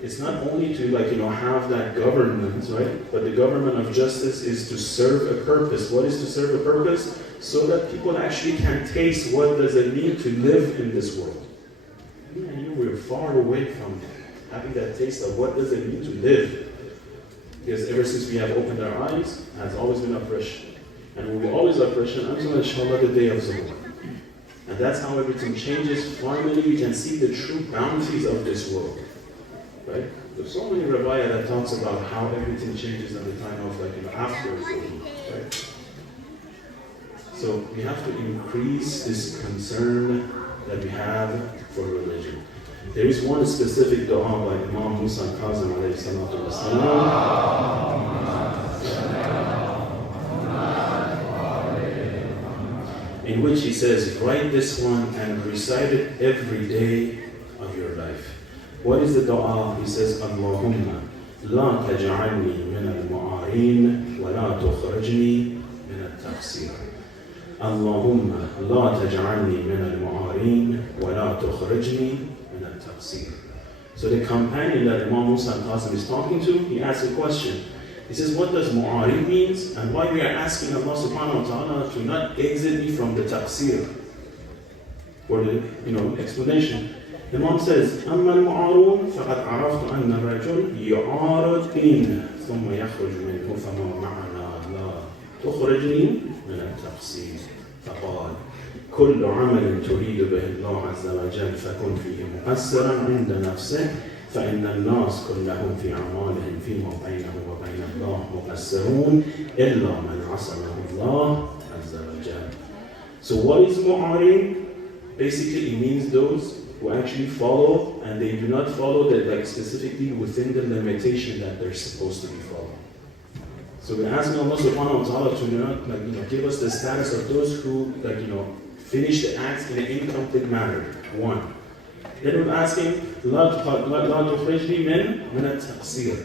It's not only to have that government, right? But the government of justice is to serve a purpose. What is to serve a purpose? So that people actually can taste what does it mean to live in this world. Me and you, we're far away from having that taste of what does it mean to live. Because ever since we have opened our eyes, it has always been oppression. And will be always oppression until inshallah the day of Zuhur. And that's how everything changes. Finally, we can see the true bounties of this world. Right? There's so many Ravaya that talks about how everything changes at the time of after Zuhur. Right? So we have to increase this concern that we have for religion. There is one specific dua by Imam Musa Kazim alayhi salatu wasalam. In which he says, write this one and recite it every day of your life. What is the dua? He says, Allahumma la taj'alni min al-mu'arin wa la tukhrajni min al-taqsir. Allahumma la taj'alni min al-mu'arin wa la tukhrajni min al-taqsir. So the companion that Imam Musa al-Qasim is talking to, he asks a question. He says, what does mu'arid means, and why we are asking Allah subhanahu wa ta'ala to not exit me from the taqsir? For the explanation. Imam says, أما المعارون فقد عرفت أن الرجل يعارض إن ثم يخرج منه فما معنى لا تخرجني من التقصير فقال كل عمل تريد به الله عز وجل فكن فيه مقصرا عند نفسه فإن الناس كلهم في أعمالهم فيما بينه وبين الله مقصرون إلا من عصمه الله عز وجل. So what is mu'arid? Basically it means those who actually follow and they do not follow that specifically within the limitation that they're supposed to be following. So we're asking Allah subhanahu wa ta'ala to not give us the status of those who finish the acts in an incomplete manner. One. Then we're asking لا تخرجني من التقصير.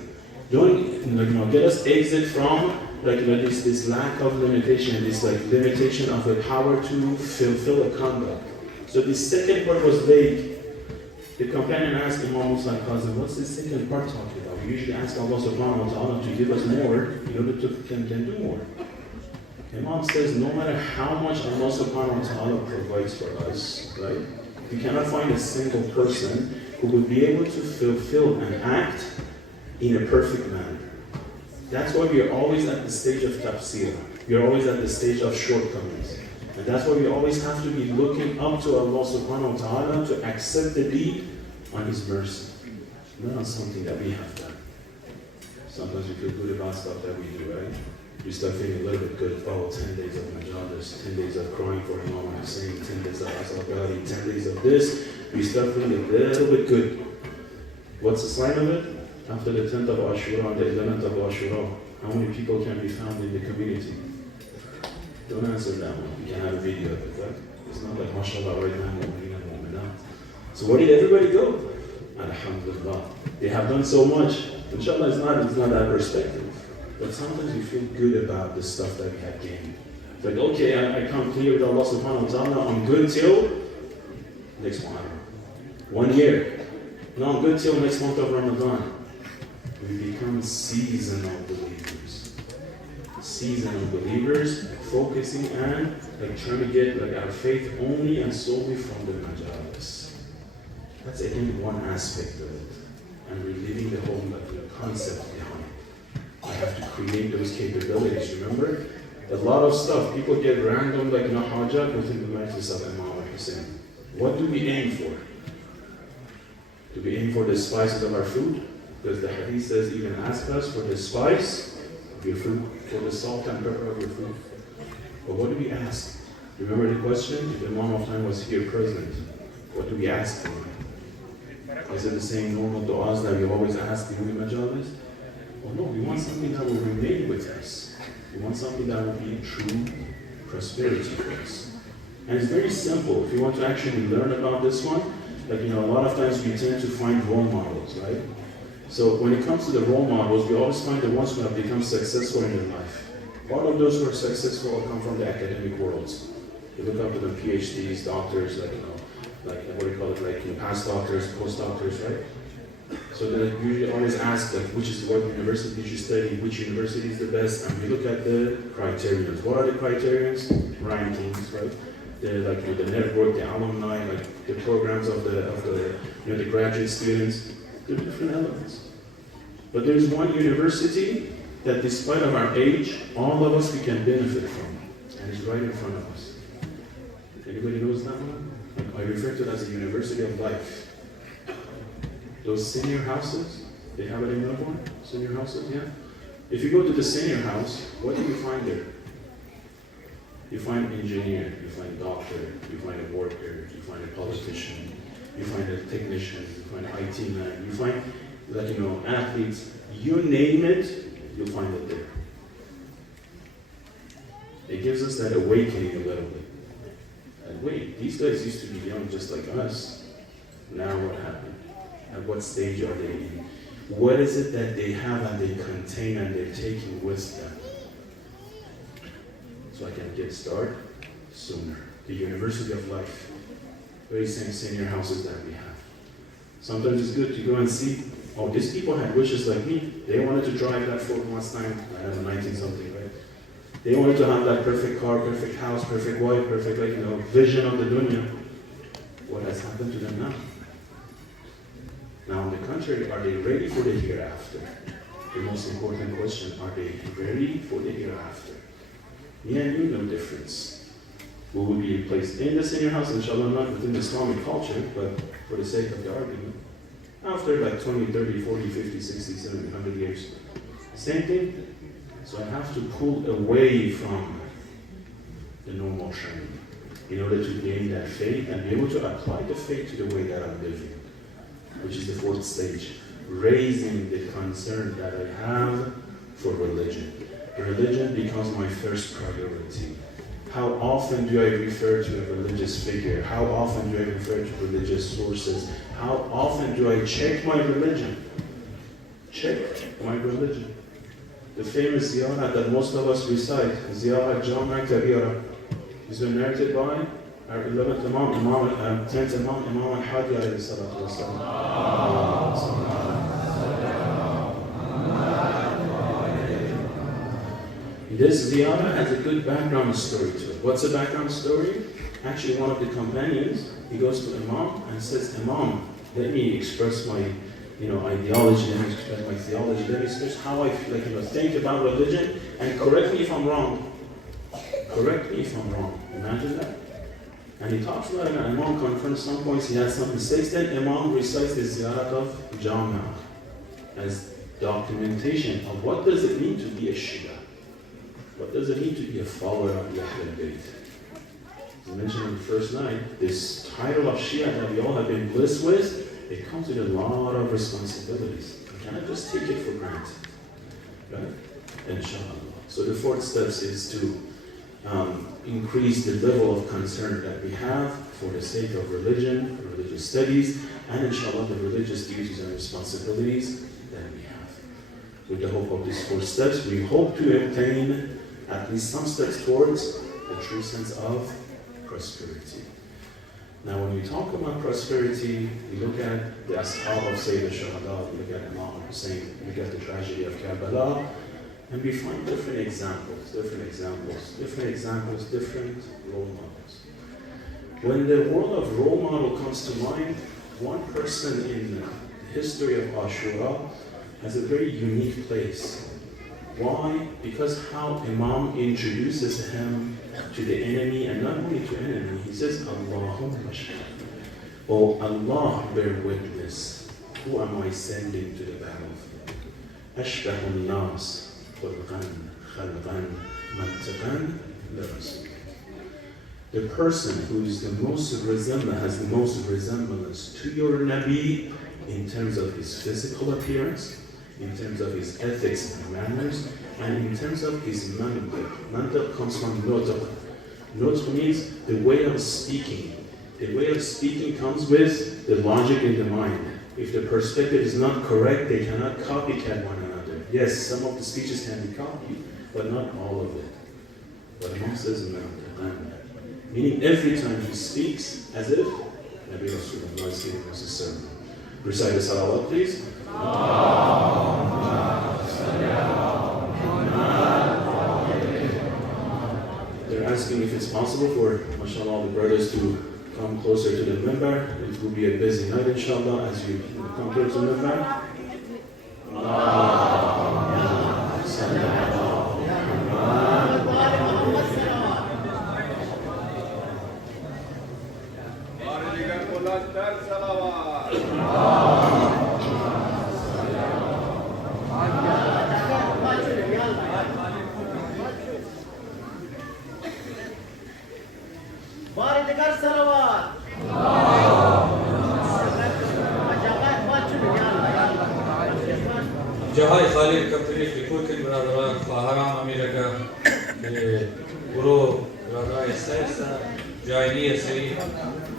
Don't get us exit from this lack of limitation, this limitation of the power to fulfill a conduct. So the second part was vague. The companion asked Imam Musa al-Qasim, what's the second part talking about? We usually ask Allah subhanahu wa ta'ala to give us more in order to can do more. Imam says, no matter how much Allah subhanahu wa ta'ala provides for us, right? We cannot find a single person who would be able to fulfill an act in a perfect manner. That's why we are always at the stage of tafsir. We are always at the stage of shortcomings. And that's why we always have to be looking up to Allah subhanahu wa ta'ala to accept the deed on His mercy. Not on something that we have done. Sometimes we feel good about stuff that we do, right? We start feeling a little bit good. Oh, 10 days of majalis, 10 days of crying for Imam Hussein, 10 days of Asal-Ghali, 10 days of this. We start feeling a little bit good. What's the sign of it? After the 10th of Ashura and the 11th of Ashura, how many people can be found in the community? Don't answer that one. You can have a video of it, right? It's not like, mashallah, right now, So where did everybody go? Alhamdulillah. They have done so much. Inshallah, it's not that perspective. But sometimes we feel good about the stuff that we have gained. It's like, okay, I come clear with Allah subhanahu wa ta'ala. I'm good till next Muharram. 1 year. No, I'm good till next month of Ramadan. We become seasonal believers. Seasonal believers focusing on trying to get our faith only and solely from the majalis. That's again one aspect of it. And we're leaving the whole concept behind. I have to create those capabilities. Remember? A lot of stuff, people get random hajat within the majlis of Imam Hussein. What do we aim for? Do we aim for the spices of our food? Because the hadith says, even ask us for the spice of your food, for the salt and pepper of your food. But what do we ask? Remember the question? If the Imam of time was here present, what do we ask for? Is it the same normal du'as that we always ask during the majalis? Well, no, we want something that will remain with us. We want something that will be true prosperity for us. And it's very simple. If you want to actually learn about this one, a lot of times we tend to find role models, right? So when it comes to the role models, we always find the ones who have become successful in their life. All of those who are successful come from the academic worlds. You look up to them, PhDs, doctors, what do you call it, past doctors, postdoctors, right? So they usually always ask what university did you study, which university is the best, and we look at the criteria. What are the criteria? Rankings, right? The network, the alumni, the programs of the graduate students. There are different elements. But there's one university that despite of our age, all of us we can benefit from. And it's right in front of us. Anybody knows that one? I refer to it as a university of life. Those senior houses, they have it in Melbourne? Senior houses, yeah? If you go to the senior house, what do you find there? You find an engineer, you find a doctor, you find a worker, you find a politician, you find a technician, you find an IT man, you find athletes, you name it, you'll find it there. It gives us that awakening a little bit. And wait, these guys used to be young just like us. Now what happened? At what stage are they in? What is it that they have and they contain and they're taking with them? So I can get started sooner. The University of Life. Very same senior houses that we have. Sometimes it's good to go and see, oh, these people had wishes like me. They wanted to drive that Ford Mustang, I don't know, 19-something, right? They wanted to have that perfect car, perfect house, perfect wife, perfect, vision of the dunya. What has happened to them now? Now, on the contrary, are they ready for the hereafter? The most important question, are they ready for the hereafter? Me and you, no difference. We will be placed in the senior house, inshallah, not within the Islamic culture, but for the sake of the argument, after like 20, 30, 40, 50, 60, 70, 100 years. Same thing. So I have to pull away from the normal trend in order to gain that faith and be able to apply the faith to the way that I'm living, which is the fourth stage, raising the concern that I have for religion. Religion becomes my first priority. How often do I refer to a religious figure? How often do I refer to religious sources? How often do I check my religion? Check my religion. The famous ziyarah that most of us recite, Ziyarah Jama Kabira, is narrated by our 11th Imam, 10th Imam, Imam Al-Hadi alayhi salatu wasalam. This ziyarah has a good background story to it. What's the background story? Actually, one of the companions, he goes to Imam and says, Imam, let me express my ideology, let me express my theology, let me express how I think about religion, and correct me if I'm wrong. Correct me if I'm wrong. Imagine that. And he talks about it, and Imam confronts some points, he has some mistakes, then Imam recites the ziyarat of Jama as documentation of what does it mean to be a Shia. What does it mean to be a follower of the Ahlul Bayt? As I mentioned on the first night, this title of Shia that we all have been blessed with, it comes with a lot of responsibilities. You cannot just take it for granted. Right? Inshallah. So the fourth step is to increase the level of concern that we have for the sake of religion, religious studies, and inshallah the religious duties and responsibilities that we have. With the hope of these four steps, we hope to obtain at least some steps towards the true sense of prosperity. Now, when we talk about prosperity, we look at the ashab of Sayyid al-Shuhada, we look at Imam Hussein, we look at the tragedy of Karbala, and we find different examples, different role models. When the word of role model comes to mind, one person in the history of Ashura has a very unique place. Why? Because how Imam introduces him to the enemy, and not only to enemy, he says, Allahumma shahid. Oh Allah, bear witness. Who am I sending to the battlefield? Ashbahun nas, khulqan, khalqan, mantiqan, lirasul. The person who is the most has the most resemblance to your Nabi in terms of his physical appearance, in terms of his ethics and manners, and in terms of his mantiq. Mantiq comes from nutq. Nutq means the way of speaking. The way of speaking comes with the logic in the mind. If the perspective is not correct, they cannot copycat one another. Yes, some of the speeches can be copied, but not all of it. But Imam says mantiq. Meaning every time he speaks, as if Nabi Rasulullah was a servant. Recite the salawat, please. They're asking if it's possible for, mashallah, the brothers to come closer to the minbar. It will be a busy night, inshallah, as you come towards the minbar. جهاي خالد كبتريش لكل برادران فهرام أميركا برو برادران السادسة جاينية سري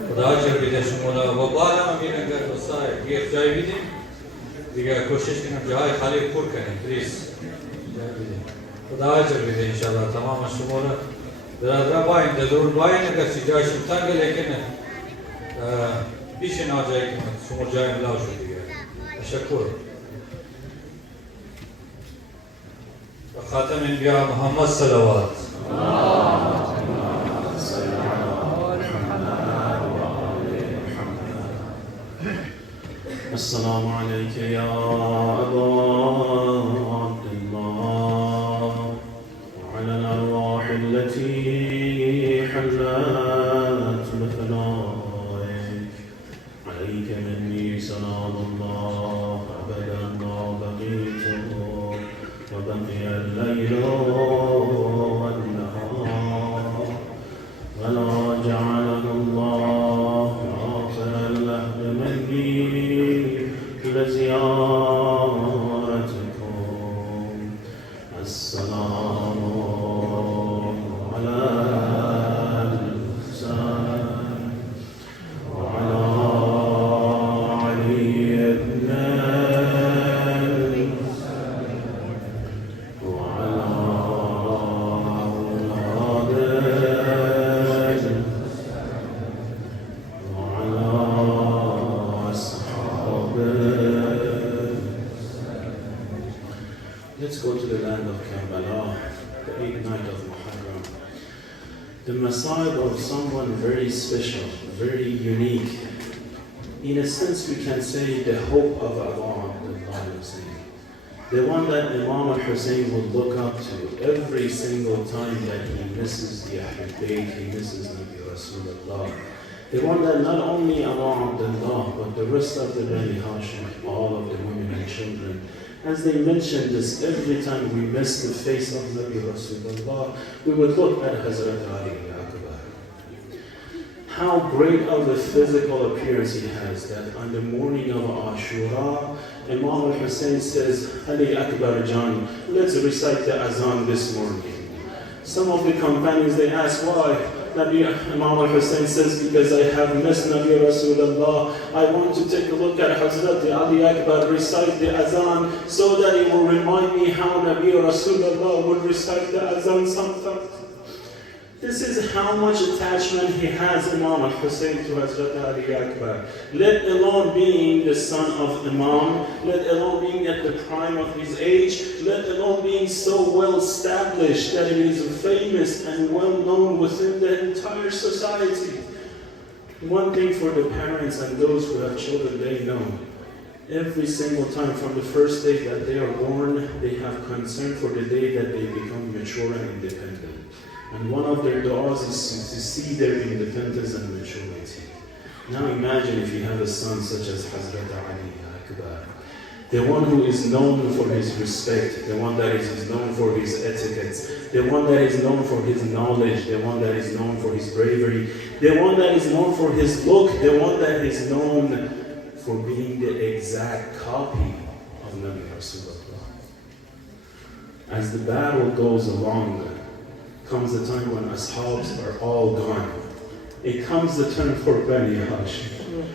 خداجر بيدا شمولا وبالا أميركا دوستاي كيف جاي بيدين دیگه کوشش کنم جاهای خالی پر کنیم پلیز خداجر بيدا إن شاء الله تماما شمولا برادران باين دور باين اگر سی جایشون تنگه لیکن بيش ناجيك سمو جاي لا شو دي تشكر خاتم الانبياء محمد صلوات السلام عليك يا أبا عبد الله وعلى الأرواح التي حلت بفنائك عليك مني سلام الله أبدا ما بقيت وبقي الليل والنهار ولا جعله الله آخر اللهب مني لزيارتكم السلام على الإحسان وعلى علي بن وعلى أولاده وعلى أصحابه. Let's go to the land of Karbala, the 8th night of Muharram. The masa'ib of someone very special, very unique. In a sense, we can say the hope of Allah, the one that Imam al-Hussein would look up to every single time that he misses the Ahlul Bayt, he misses Nabi Rasulullah. The one that not only Allah Abdullah, but the rest of the Bani Hashim, all of the women and children, as they mentioned this, every time we miss the face of Nabi Rasulullah, we would look at Hazrat Ali Akbar. How great of a physical appearance he has, that on the morning of Ashura, Imam al-Hussein says, Ali Akbar Jan, let's recite the Azan this morning. Some of the companions, they ask why. Imam al-Hussein says, because I have missed Nabi Rasulullah, I want to take a look at Hazrat Ali Akbar recite the Azan so that it will remind me how Nabi Rasulullah would recite the Azan sometimes. This is how much attachment he has, Imam al-Hussein, to Hazrat Ali Akbar. Let alone being the son of Imam, let alone being at the prime of his age, let alone being so well established that it is famous and well known within the entire society. One thing for the parents and those who have children, they know. Every single time from the first day that they are born, they have concern for the day that they become mature and independent. And one of their du'as is to see their independence and maturity. Now imagine if you have a son such as Hazrat Ali Akbar, the one who is known for his respect, the one that is known for his etiquette, the one that is known for his knowledge, the one that is known for his bravery, the one that is known for his look, the one that is known for being the exact copy of Nabi Rasulullah. As the battle goes along, comes the time when ashabs are all gone. It comes the turn for Bani Hashim.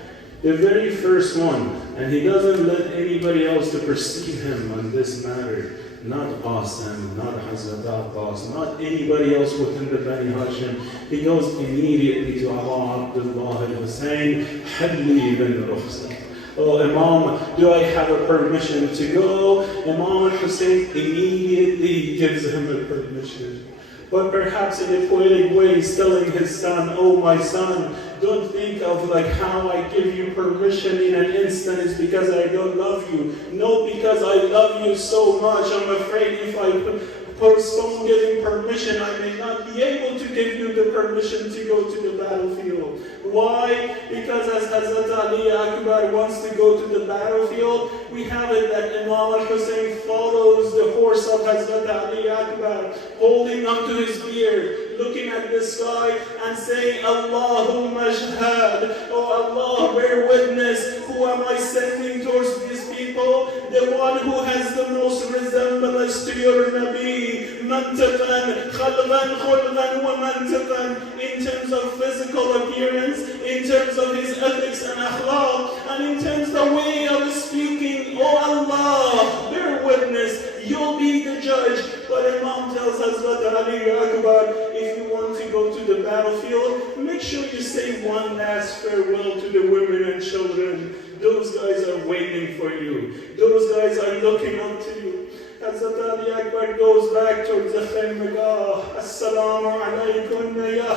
The very first one, and he doesn't let anybody else to perceive him on this matter. Not Ehsan, not Hazrat Abbas, not anybody else within the Bani Hashim. He goes immediately to Abu Abdullah al-Hussein, Hadli bin Rukhsa. Oh Imam, do I have a permission to go? Imam al-Hussein immediately gives him a permission. But perhaps in a poetic way, he's telling his son, oh my son, don't think of like how I give you permission in an instant is because I don't love you. No, because I love you so much, I'm afraid if I postpone giving permission, I may not be able to give you the permission to go to the battlefield. Why? Because as Hazrat Ali Akbar wants to go to the battlefield, we have it that Imam al-Hussein follows the horse of Hazrat Ali Akbar, holding onto his beard, looking at the sky and saying, Allahumma shahad, oh Allah, bear witness, who am I sending towards these people? The one who has the most resemblance to your Nabi, mantiqan, khalqan, khulqan wa mantiqan, in terms of physical appearance, in terms of his ethics and akhlaq, and in terms of the way of speaking. Oh Allah, bear witness, you'll be the judge. But Imam tells Hazrat Ali Akbar, if you want to go to the battlefield, make sure you say one last farewell to the women and children. Those guys are waiting for you. Those guys are looking up to you. Hazrat Ali Akbar goes back towards the Khaymagah. Assalamu alaikum ya.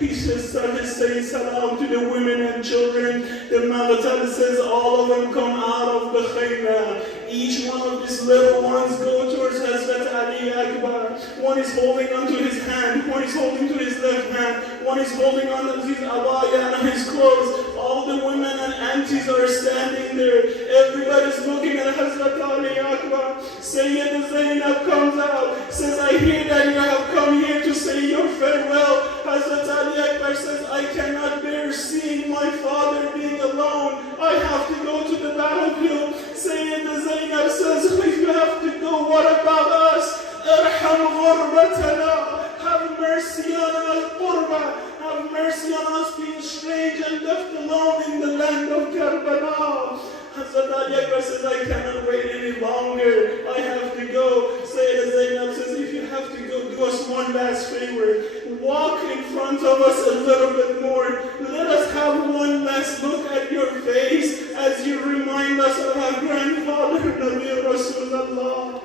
He started saying salam to the women and children. The Malatal says all of them come out of the Khaymah. Each one of these little ones go towards Hazrat Ali Akbar. One is holding onto his hand, one is holding to his left hand, one is holding onto his abaya and his clothes. All the women and aunties are standing there. Everybody's looking at Hazrat Ali Akbar. Sayyid Zainab comes out, says, I hear that you have come here to say your farewell. Hazrat Ali Akbar says, I cannot bear seeing my father being alone. I have to go to the battlefield. Sayyid Zainab says, if you have to go, what about us? Arham ghurbatana. Have mercy on us, qurba. Have mercy on us being strange and left alone in the land of Karbala. Hazrat Ali Akbar says, I cannot wait any longer. I have to go. Sayyida Zainab says, if you have to go, do us one last favor. Walk in front of us a little bit more. Let us have one last look at your face as you remind us of our grandfather, Nabi Rasulullah.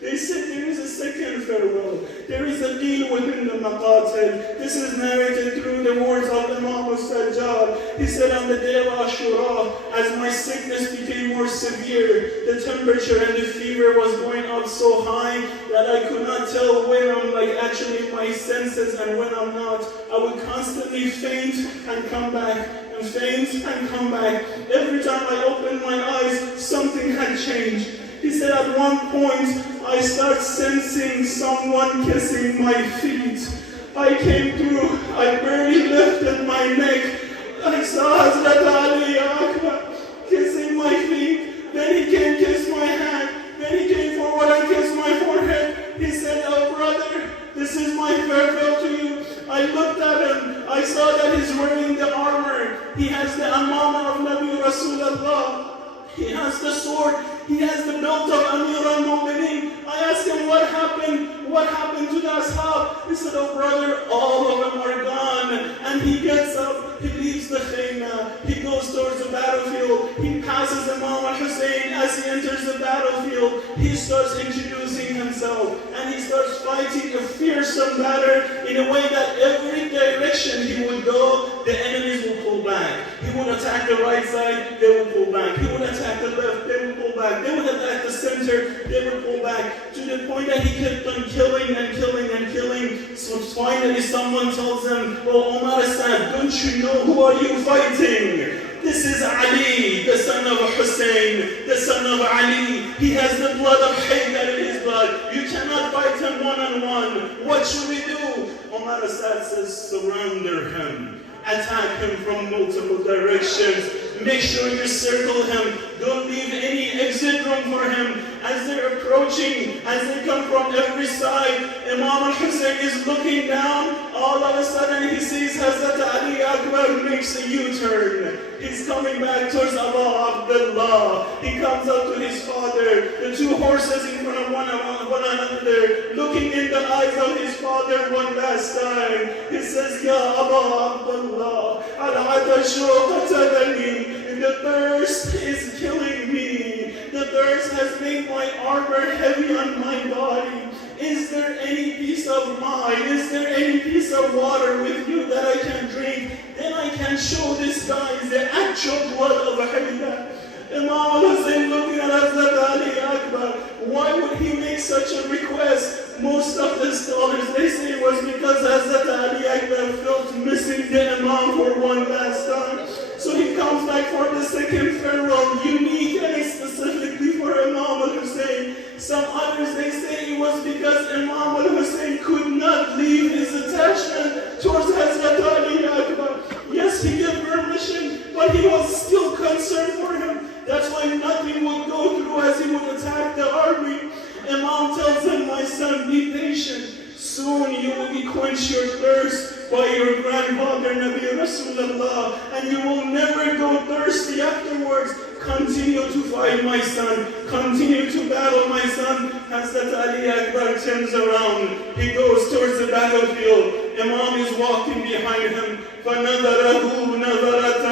They said there is a second farewell. There is a deal within the maqatil. This is narrated through the words of Imam al-Sajjad. He said, on the day of Ashura, as my sickness became more severe, the temperature and the fever was going up so high that I could not tell when I'm actually in my senses and when I'm not. I would constantly faint and come back, and faint and come back. Every time I opened my eyes, something had changed. He said, at one point, I start sensing someone kissing my feet. I came through, I barely lifted my neck. I saw Hazrat Ali Akbar kissing my feet. Then he came kiss my hand. Then he came forward and kissed my forehead. He said, oh brother, this is my farewell to you. I looked at him. I saw that he's wearing the armor. He has the amama of Nabi Rasulullah. He has the sword. He has the belt of Amir al-Mu'mineen. I asked him what happened. What happened to the ashab? He said, oh brother, all of them are gone. And he gets up. He leaves the Khaymah. He goes towards the battlefield. He passes Imam al-Hussein. As he enters the battlefield, he starts introducing himself. And he starts fighting a fearsome battle in a way that every direction he would go, the enemies will pull back. He would attack the right side, they would pull back. He would attack the left, they would pull back. They would attack the center, they would pull back. To the point that he kept on killing and killing and killing. So finally someone tells him, oh Umar Ehsan, don't you know who are you fighting? This is Ali, the son of Hussein, the son of Ali. He has the blood of Haydar in his blood. You cannot fight him one-on-one. What should we do? Umar Ehsan says, surrender him. Attack him from multiple directions. Make sure you circle him. Don't leave any exit room for him. As they're approaching, as they come from every side, Imam al-Hussein is looking down. All of a sudden he sees Hazrat Ali Akbar makes a U-turn. He's coming back towards Abu Abdullah. He comes up to his father. The two horses in front of one another, looking in the eyes of his father one last time. He says, Ya Abu Abdullah, al-atashu qatalani. The thirst is killing me. The thirst has made my armor heavy on my body. Is there any piece of wine? Is there any piece of water with you that I can drink? Then I can show this guy the actual blood of Haydar. Imam al-Hussein looking at Hazrat Ali Akbar. Why would he make such a request? Most of the scholars, they say it was because Hazrat Ali Akbar felt missing the Imam for one last time. So he comes back for the second farewell, unique and specifically for Imam al-Hussein. Some others, they say it was because Imam al-Hussein could not leave his attachment towards Hazrat Ali Akbar. Yes, he gave permission, but he was still concerned for him. That's why nothing would go through as he would attack the army. Imam tells him, my son, be patient. Soon you will be quench your thirst by your grandfather Nabi Rasulullah, and you will never go thirsty afterwards. Continue to fight, my son. Continue to battle, my son. Hazrat Ali Akbar turns around. He goes towards the battlefield. Imam is walking behind him. him. فَنَذَرَهُ نَذَرَةً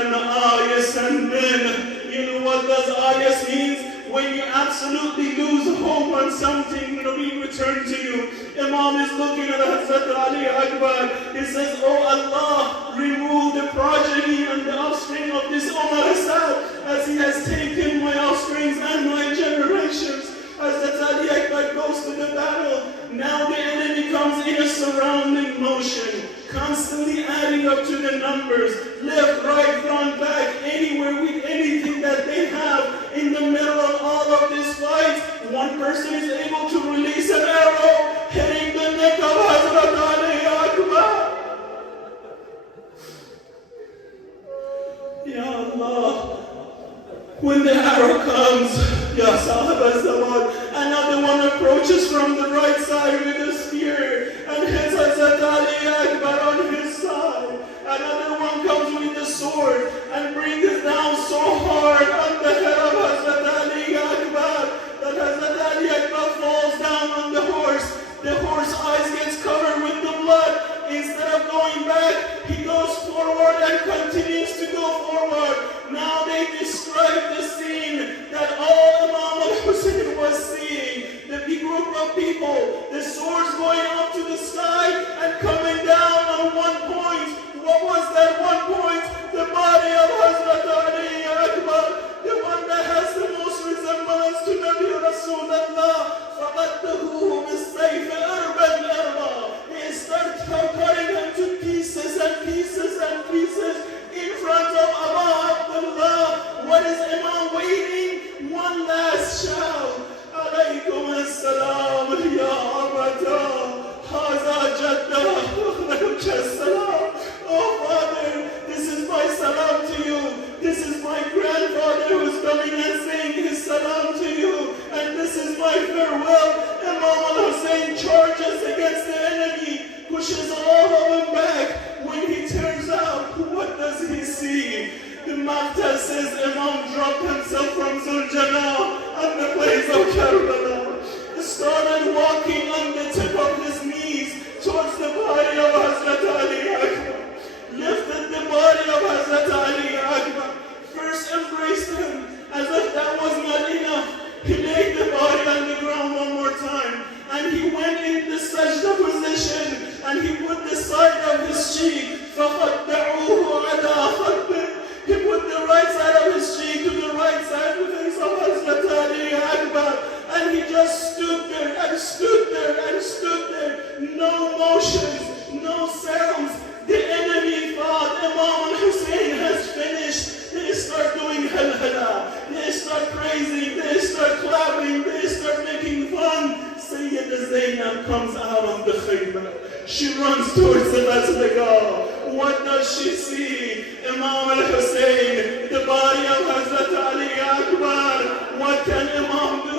آيَسًا مِّنْهُ. You know what does ayas means? When you absolutely lose hope on something, it'll be returned to you. Imam is looking at Hazrat Ali Akbar. He says, Oh Allah, remove the progeny and the offspring of this Umar Assad, as he has taken my offsprings and my generations. Hazrat Ali Akbar goes to the battle. Now the enemy comes in a surrounding motion, constantly adding up to the numbers, left, right, front, back, anywhere with anything that they have. In the middle of all of this fight, one person is able to release an arrow, hitting the neck of Hazrat Ali Akbar. Ya Allah, when the arrow comes, Ya Sahib al-Zaman, another one approaches from the right side with a spear and hits Hazrat Ali Akbar on his side. Another one comes with a sword and brings it down so hard on the head of Hazrat Ali Akbar that Hazrat Ali Akbar falls down on the horse. The horse's eyes gets covered with the blood. Instead of going back, he goes forward and continues to go forward. Now they describe the scene that all Imam al-Hussein was seeing. The big group of people, the swords going up to the sky and coming down on one point. What was that one point? The body of Hazrat Ali Akbar, the one that has the most resemblance to Nabi Rasulullah. فَقَدْتَهُ بِالسَّيْفِ أَرْبًا أَرْبًا. They start cutting him to pieces and pieces and pieces in front of Abu Abdullah. What is Imam waiting? One last shout. Alaykum as-salam ya abata. Haza jadda. Salam. Oh Father, this is my salam to you. This is my grandfather who's coming and saying his salam to you. And this is my farewell. Imam al-Hussein charges against the enemy, pushes all of them back. When he turns out, what does he see? The Maqta says Imam dropped himself from Zuljanah on the place of Karbala. Started walking on the tip of his knees towards the body of Hazrat Ali Akbar. Lifted the body of Hazrat Ali Akbar. First embraced him as if that was not enough. He laid the body on the ground one more time. And he went in the sajda position and he put the side of his cheek. فَخَدَّعُوهُ عَلَىٰ خَدِّهِ. He put the right side of his cheek to the right side of the face of Hazrat Ali Akbar. And he just stood there and stood there and stood there. No motions, no sounds. The enemy thought Imam al-Hussein has finished. They start doing halhala. They start praising. They start clapping. They start making fun. Sayyida Zainab comes out of the khaybar. She runs towards the Masjid. What does she see? Imam al-Hussein, the body of Hazrat Ali Akbar. What can Imam do?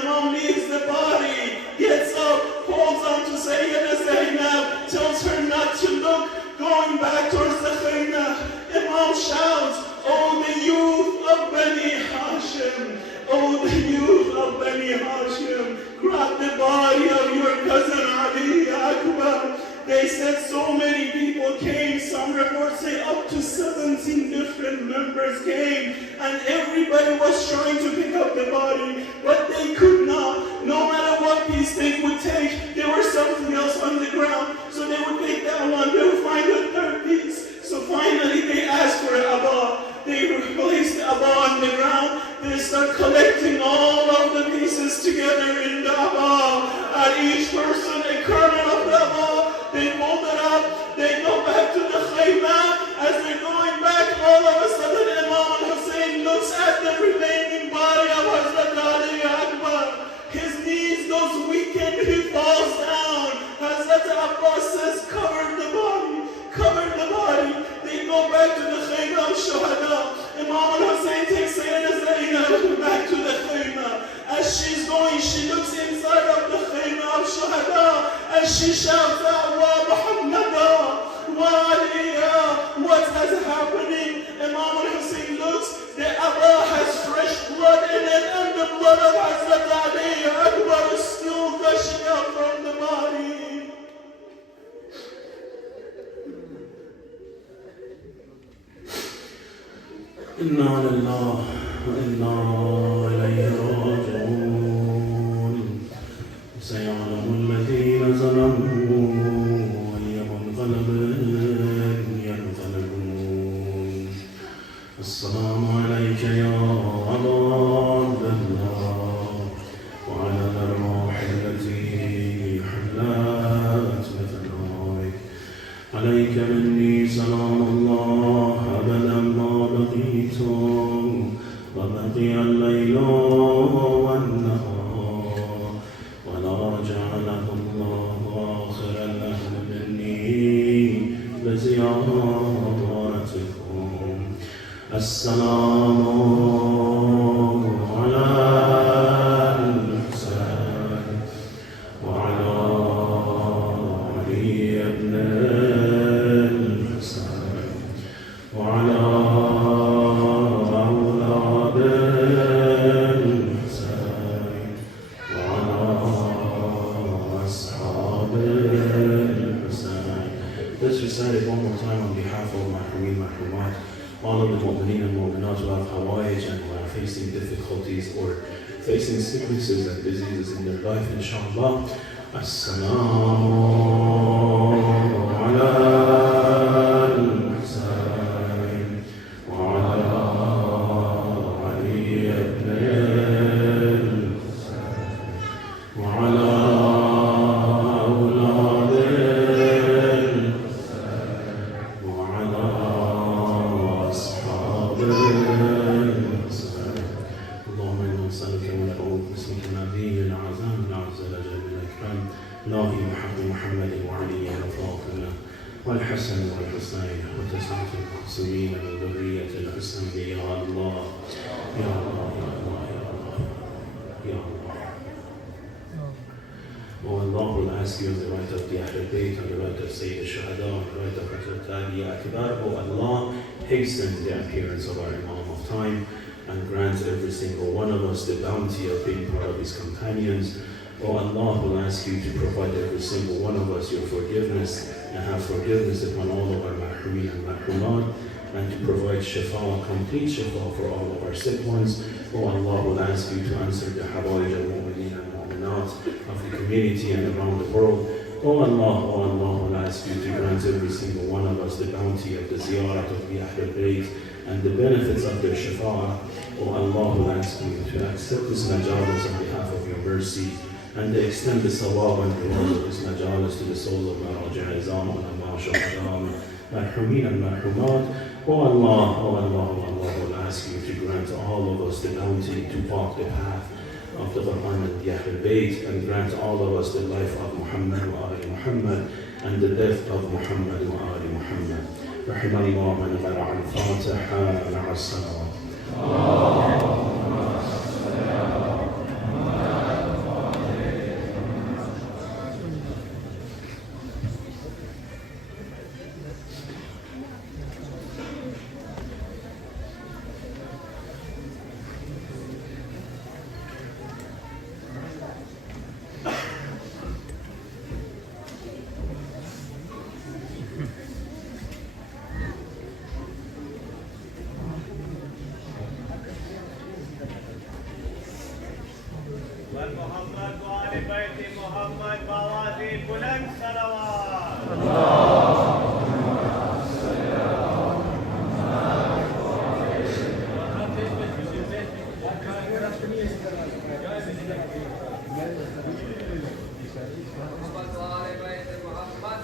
Imam leaves the body, gets up, holds on to Sayyida Zainab, tells her not to look, going back towards the khaybar. Imam shouts, Oh, the youth of Bani Hashim, oh, the youth of Bani Hashim, grab the body of your cousin Ali Akbar. They said so many people came, some reports say up to 17 different members came, and everybody was trying to pick up the body, but they could not. No matter what piece they would take, there was something else on the ground, so they would take that one, they would find a third piece. So finally they asked for Abba. They replaced Abba on the ground. They start collecting all of the pieces together in the Abba. At each person a kernel of the Abba. They fold it up. They go back to the khaybar. As they're going back, all of a sudden Imam al-Hussein looks at the remaining body of Hazrat Ali Akbar. His knees goes weak and he falls down. Hazrat Abbas says, cover the body. Cover the body. They go back to the khaybar of Shuhada. Imam al-Hussein takes Sayyida Zainab back to the khaybar. As she's going, she looks inside of the khaybar of Shuhada and she shouts out, Wa Muhammada, Wa Aliya, what has happening? Imam al-Hussein looks, the Abba has fresh blood in it and the blood of Hazrat Ali Akbar is still gushing out from the body. إنا لله وإنا إليه راجعون سيعلم الذين ظلموا أي منقلب ينقلبون السلام عليك يا عبد الله وعلى الأرواح التي حلت بثنائك عليك مني سلام الله أبدا ما بقيت وبقي الليل والنهار ولا جعله الله آخر الأهل مني بزيارتكم السلام على الحسين وعلى علي بن الحسين وعلى أولاد الحسين وعلى أصحاب الحسين. Let's recite it one more time on behalf of Mahroomeen Mahrumat, all of the Mu'mineen and Mu'minat who have Hawaij and who are facing difficulties or facing sicknesses and diseases in their life, inshallah. As-salamu ala al-Husayn wa ala Ali ibn al-Husayn wa ala awlad al-Husayn wa ala ashab al-Husayn. اللهم إنا نسألك ونعوذ باسمك العظيم العظام العزل جل الأكرم إلهي بحق محمد وعلي وفاطمة والحسن والحسين وتسعة المعصومين من ذرية الحسن يا الله يا الله يا الله يا الله يا الله. Oh Allah, will ask you on the right of the Ahlul Bayt, on the right of Sayyid al-Shuhada, on the right of Hazrat Ali Akbar. Oh Allah, hasten the appearance of our Imam of time and grant every single one of us the bounty of being part of his companions. Oh Allah, will ask you to provide every single one of us your forgiveness and have forgiveness upon all of our Mahrumeen and Mahrumat, and to provide shifa, complete shifa for all of our sick ones. Oh Allah, will ask you to answer the Hawaij al-Mu'mineen and Mu'minat of the community and around the world. Oh Allah, will ask you to grant every single one of us the bounty of the ziyarat of the Ahlul Bayt and the benefits of their shafa'ah. Oh Allah, will ask you to accept this majalis on behalf of your mercy and to extend the sawab and reward of this majalis to the souls of our Jaizan and Amma Shuhadam, Mahrumeen and Mahrumat. Oh Allah, will ask you to grant all of us the bounty to walk the path of the Quran and the Ahlul Bayt, and grant all of us the life of Muhammad wa Ali Muhammad and the death of Muhammad wa Ali Muhammad. رحم الله من قرأ الفاتحة مع الصلوات. محمد وآل بيت محمد بوادي بلند صلوات. محمد وآل بيت محمد